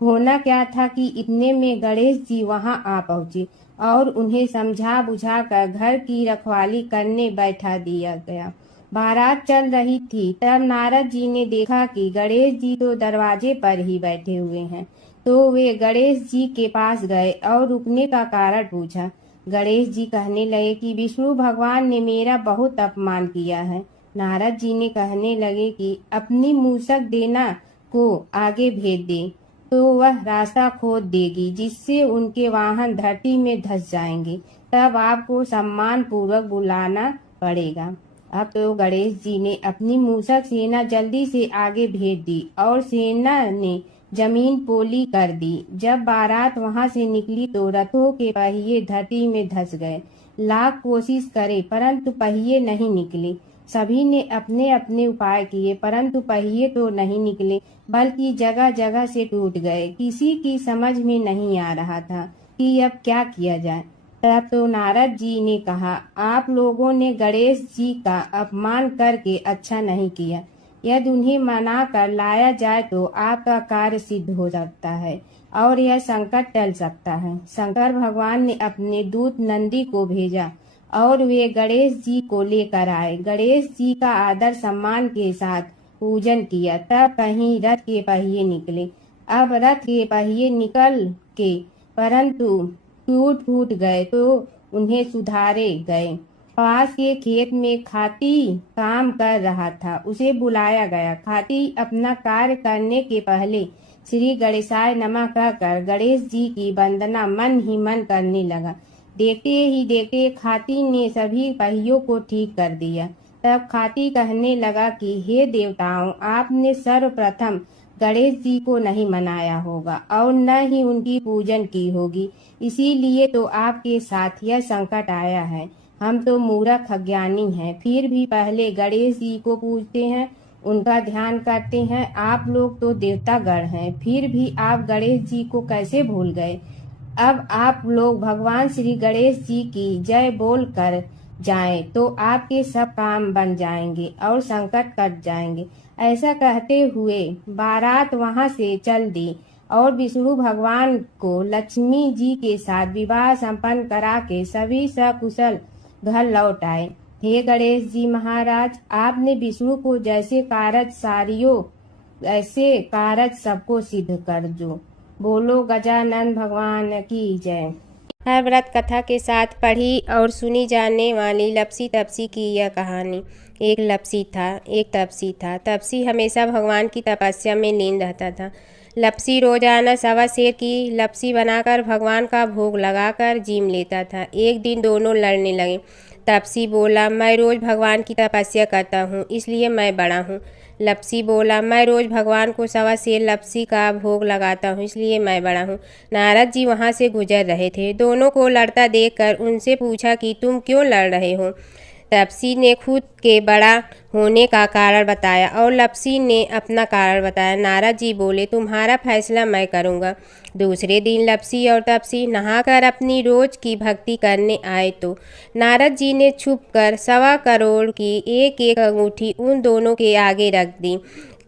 होना क्या था कि इतने में गणेश जी वहां आ पहुंचे और उन्हें समझा बुझाकर घर की रखवाली करने बैठा दिया गया। बारात चल रही थी, तब नारद जी ने देखा कि गणेश जी तो दरवाजे पर ही बैठे हुए हैं, तो वे गणेश जी के पास गए और रुकने का कारण पूछा। गणेश जी कहने लगे कि विष्णु भगवान ने मेरा बहुत अपमान किया है। नारद जी ने कहने लगे कि अपनी मूसक देना को आगे भेज दे तो वह रास्ता खोद देगी, जिससे उनके वाहन धरती में धंस जाएंगे। तब आपको सम्मान पूर्वक बुलाना पड़ेगा। अब तो गणेश जी ने अपनी मूसक सेना जल्दी से आगे भेज दी और सेना ने जमीन पोली कर दी। जब बारात वहां से निकली तो रथों के पहिए धरती में धंस गए। लाख कोशिश करे परंतु पहिए नहीं निकले। सभी ने अपने अपने उपाय किए परंतु पहिए तो नहीं निकले, बल्कि जगह जगह से टूट गए। किसी की समझ में नहीं आ रहा था कि अब क्या किया जाए। तब तो नारद जी ने कहा, आप लोगों ने गणेश जी का अपमान करके अच्छा नहीं किया। यदि उन्हें मना कर लाया जाए तो आपका कार्य सिद्ध हो सकता है और यह संकट टल सकता है। शंकर भगवान ने अपने दूत नंदी को भेजा और वे गणेश जी को लेकर आए। गणेश जी का आदर सम्मान के साथ पूजन किया। तब कहीं रथ के पहिए निकले। अब रथ के पहिए निकल के परंतु टूट फूट गए तो उन्हें सुधारे गए। पास के खेत में खाती काम कर रहा था, उसे बुलाया गया। खाती अपना कार्य करने के पहले श्री गणेशाय नमः कहकर गणेश जी की वंदना मन ही मन करने लगा। देखते ही देखते खाती ने सभी पहियों को ठीक कर दिया। तब खाती कहने लगा कि हे देवताओं, आपने सर्वप्रथम गणेश जी को नहीं मनाया होगा और न ही उनकी पूजन की होगी, इसीलिए तो आपके साथ यह संकट आया है। हम तो मूर्ख अज्ञानी हैं, फिर भी पहले गणेश जी को पूजते हैं, उनका ध्यान करते हैं। आप लोग तो देवतागण हैं, फिर भी आप गणेश जी को कैसे भूल गए? अब आप लोग भगवान श्री गणेश जी की जय बोल कर जाएं तो आपके सब काम बन जाएंगे और संकट कट जाएंगे। ऐसा कहते हुए बारात वहां से चल दी और विष्णु भगवान को लक्ष्मी जी के साथ विवाह संपन्न करा के सभी सकुशल घर लौट आए। हे गणेश जी महाराज, आपने विष्णु को जैसे कारज सारियो ऐसे कारज सबको सिद्ध कर जो। बोलो गजानन भगवान की जय। हर व्रत कथा के साथ पढ़ी और सुनी जाने वाली लपसी तपसी की यह कहानी। एक लपसी था, एक तपसी था। तपसी हमेशा भगवान की तपस्या में लीन रहता था। लपसी रोजाना सवा सेर की लपसी बनाकर भगवान का भोग लगाकर जीम लेता था। एक दिन दोनों लड़ने लगे। तपसी बोला, मैं रोज भगवान की तपस्या करता हूँ, इसलिए मैं बड़ा हूँ। लपसी बोला, मैं रोज भगवान को सवा सेर लपसी का भोग लगाता हूँ, इसलिए मैं बड़ा हूँ। नारद जी वहाँ से गुजर रहे थे। दोनों को लड़ता देखकर उनसे पूछा कि तुम क्यों लड़ रहे हो? तपसी ने खुद के बड़ा होने का कारण बताया और लपसी ने अपना कारण बताया। नारद जी बोले, तुम्हारा फैसला मैं करूँगा। दूसरे दिन लपसी और तपसी नहाकर अपनी रोज की भक्ति करने आए तो नारद जी ने छुपकर 1.25 करोड़ की एक एक अंगूठी उन दोनों के आगे रख दी।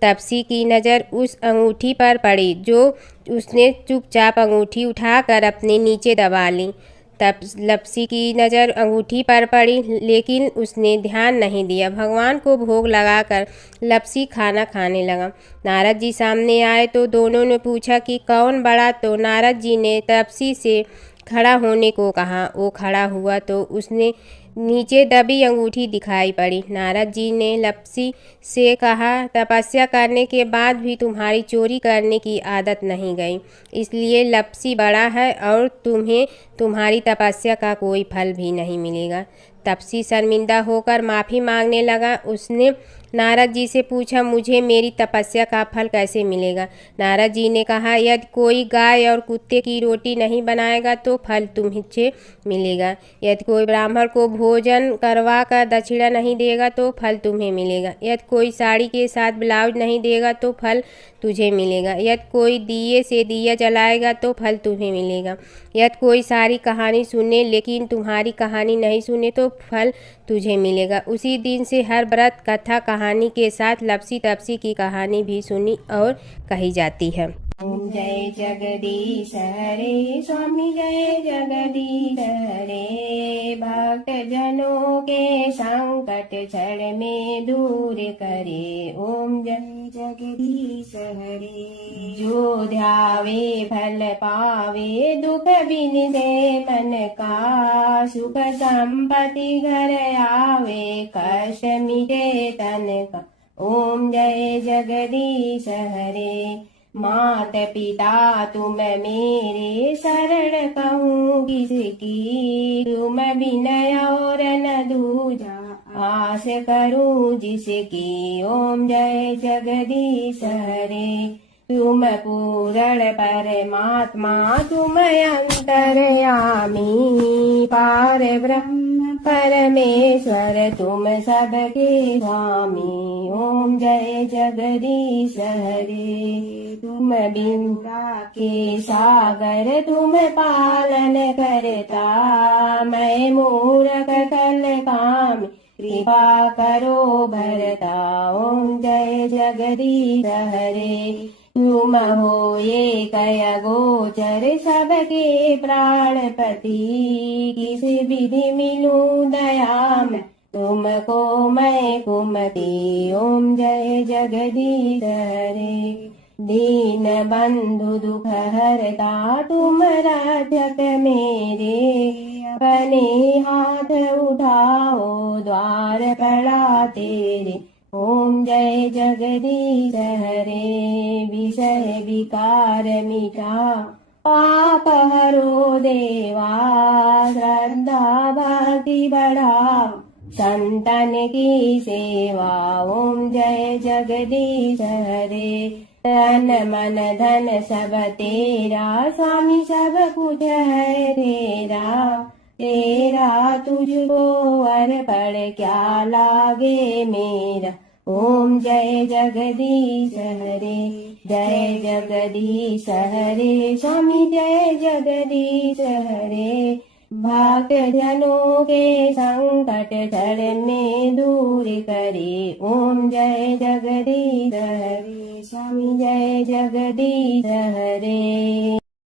तपसी की नज़र उस अंगूठी पर पड़ी जो उसने चुपचाप अंगूठी उठाकर अपने नीचे दबा ली। तब लपसी की नज़र अंगूठी पर पड़ी, लेकिन उसने ध्यान नहीं दिया। भगवान को भोग लगाकर लपसी खाना खाने लगा। नारद जी सामने आए तो दोनों ने पूछा कि कौन बड़ा, तो नारद जी ने तपसी से खड़ा होने को कहा। वो खड़ा हुआ तो उसने नीचे दबी अंगूठी दिखाई पड़ी। नारद जी ने लपसी से कहा, तपस्या करने के बाद भी तुम्हारी चोरी करने की आदत नहीं गई, इसलिए लपसी बड़ा है और तुम्हें तुम्हारी तपस्या का कोई फल भी नहीं मिलेगा। तपसी शर्मिंदा होकर माफ़ी मांगने लगा। उसने नारद जी से पूछा, मुझे मेरी तपस्या का फल कैसे मिलेगा? नारद जी ने कहा, यदि कोई गाय और कुत्ते की रोटी नहीं बनाएगा तो फल तुम्हें मिलेगा। यदि कोई ब्राह्मण को भोजन करवा कर दक्षिणा नहीं देगा तो फल तुम्हें मिलेगा। यदि कोई साड़ी के साथ ब्लाउज नहीं देगा तो फल तुझे मिलेगा। यदि कोई दिए से दिया जलाएगा तो फल तुम्हें मिलेगा। यदि कोई सारी कहानी सुने लेकिन तुम्हारी कहानी नहीं सुने तो फल तुझे मिलेगा। उसी दिन से हर व्रत कथा कहानी के साथ लपसी तपसी की कहानी भी सुनी और कही जाती है। ओम जय जगदीश हरे स्वामी, जय जगदीश हरे। भक्त जनों के संकट क्षण में दूर करे। ओम जय जगदीश हरे। जो ध्यावे फल पावे, दुख बिन दे मन का। सुख संपत्ति घर आवे, कष्ट मिटे तन का। ओम जय जगदीश हरे। मात पिता तुम मेरे, शरण कहूँ किसकी। तुम विनय और न दूजा, आस करूँ जिसकी। ओम जय जगदीश हरे। तुम पूर्ण परमात्मा, तुम अंतर्यामी। पार ब्रह्म परमेश्वर, तुम सबके स्वामी। ओम जय जगदीश हरे। तुम बिंदा के सागर, तुम पालन करता। मैं मूर्ख कल काम, कृपा करो भरता। ओम जय जगदीश हरे। तुम हो ये कय गोचर, सबके प्राणपति। किस विधि मिलूं दया में, तुमको मैं कुमति। ओम जय जगदीश हरे। दीन बंधु दुख हरता, तुम रक्षक मेरे। अपने हाथ उठाओ, द्वार पड़ा तेरे। ओम जय जगदीश हरे। विषय विकार मिटा, पाप हरो देवा। श्रद्धा भक्ति बढ़ाओ, संतन की सेवा। ओम जय जगदीश हरे। तन मन धन सब तेरा, स्वामी सब कुछ है तेरा। तेरा तुझको अर्पण क्या लागे मेरा। ओम जय जगदीश हरे, जय जगदीश हरे, स्वामी जय जगदीश हरे। भक्त जनों के संकट क्षण में दूर करे। ओम जय जगदीश हरे, स्वामी जय जगदीश हरे।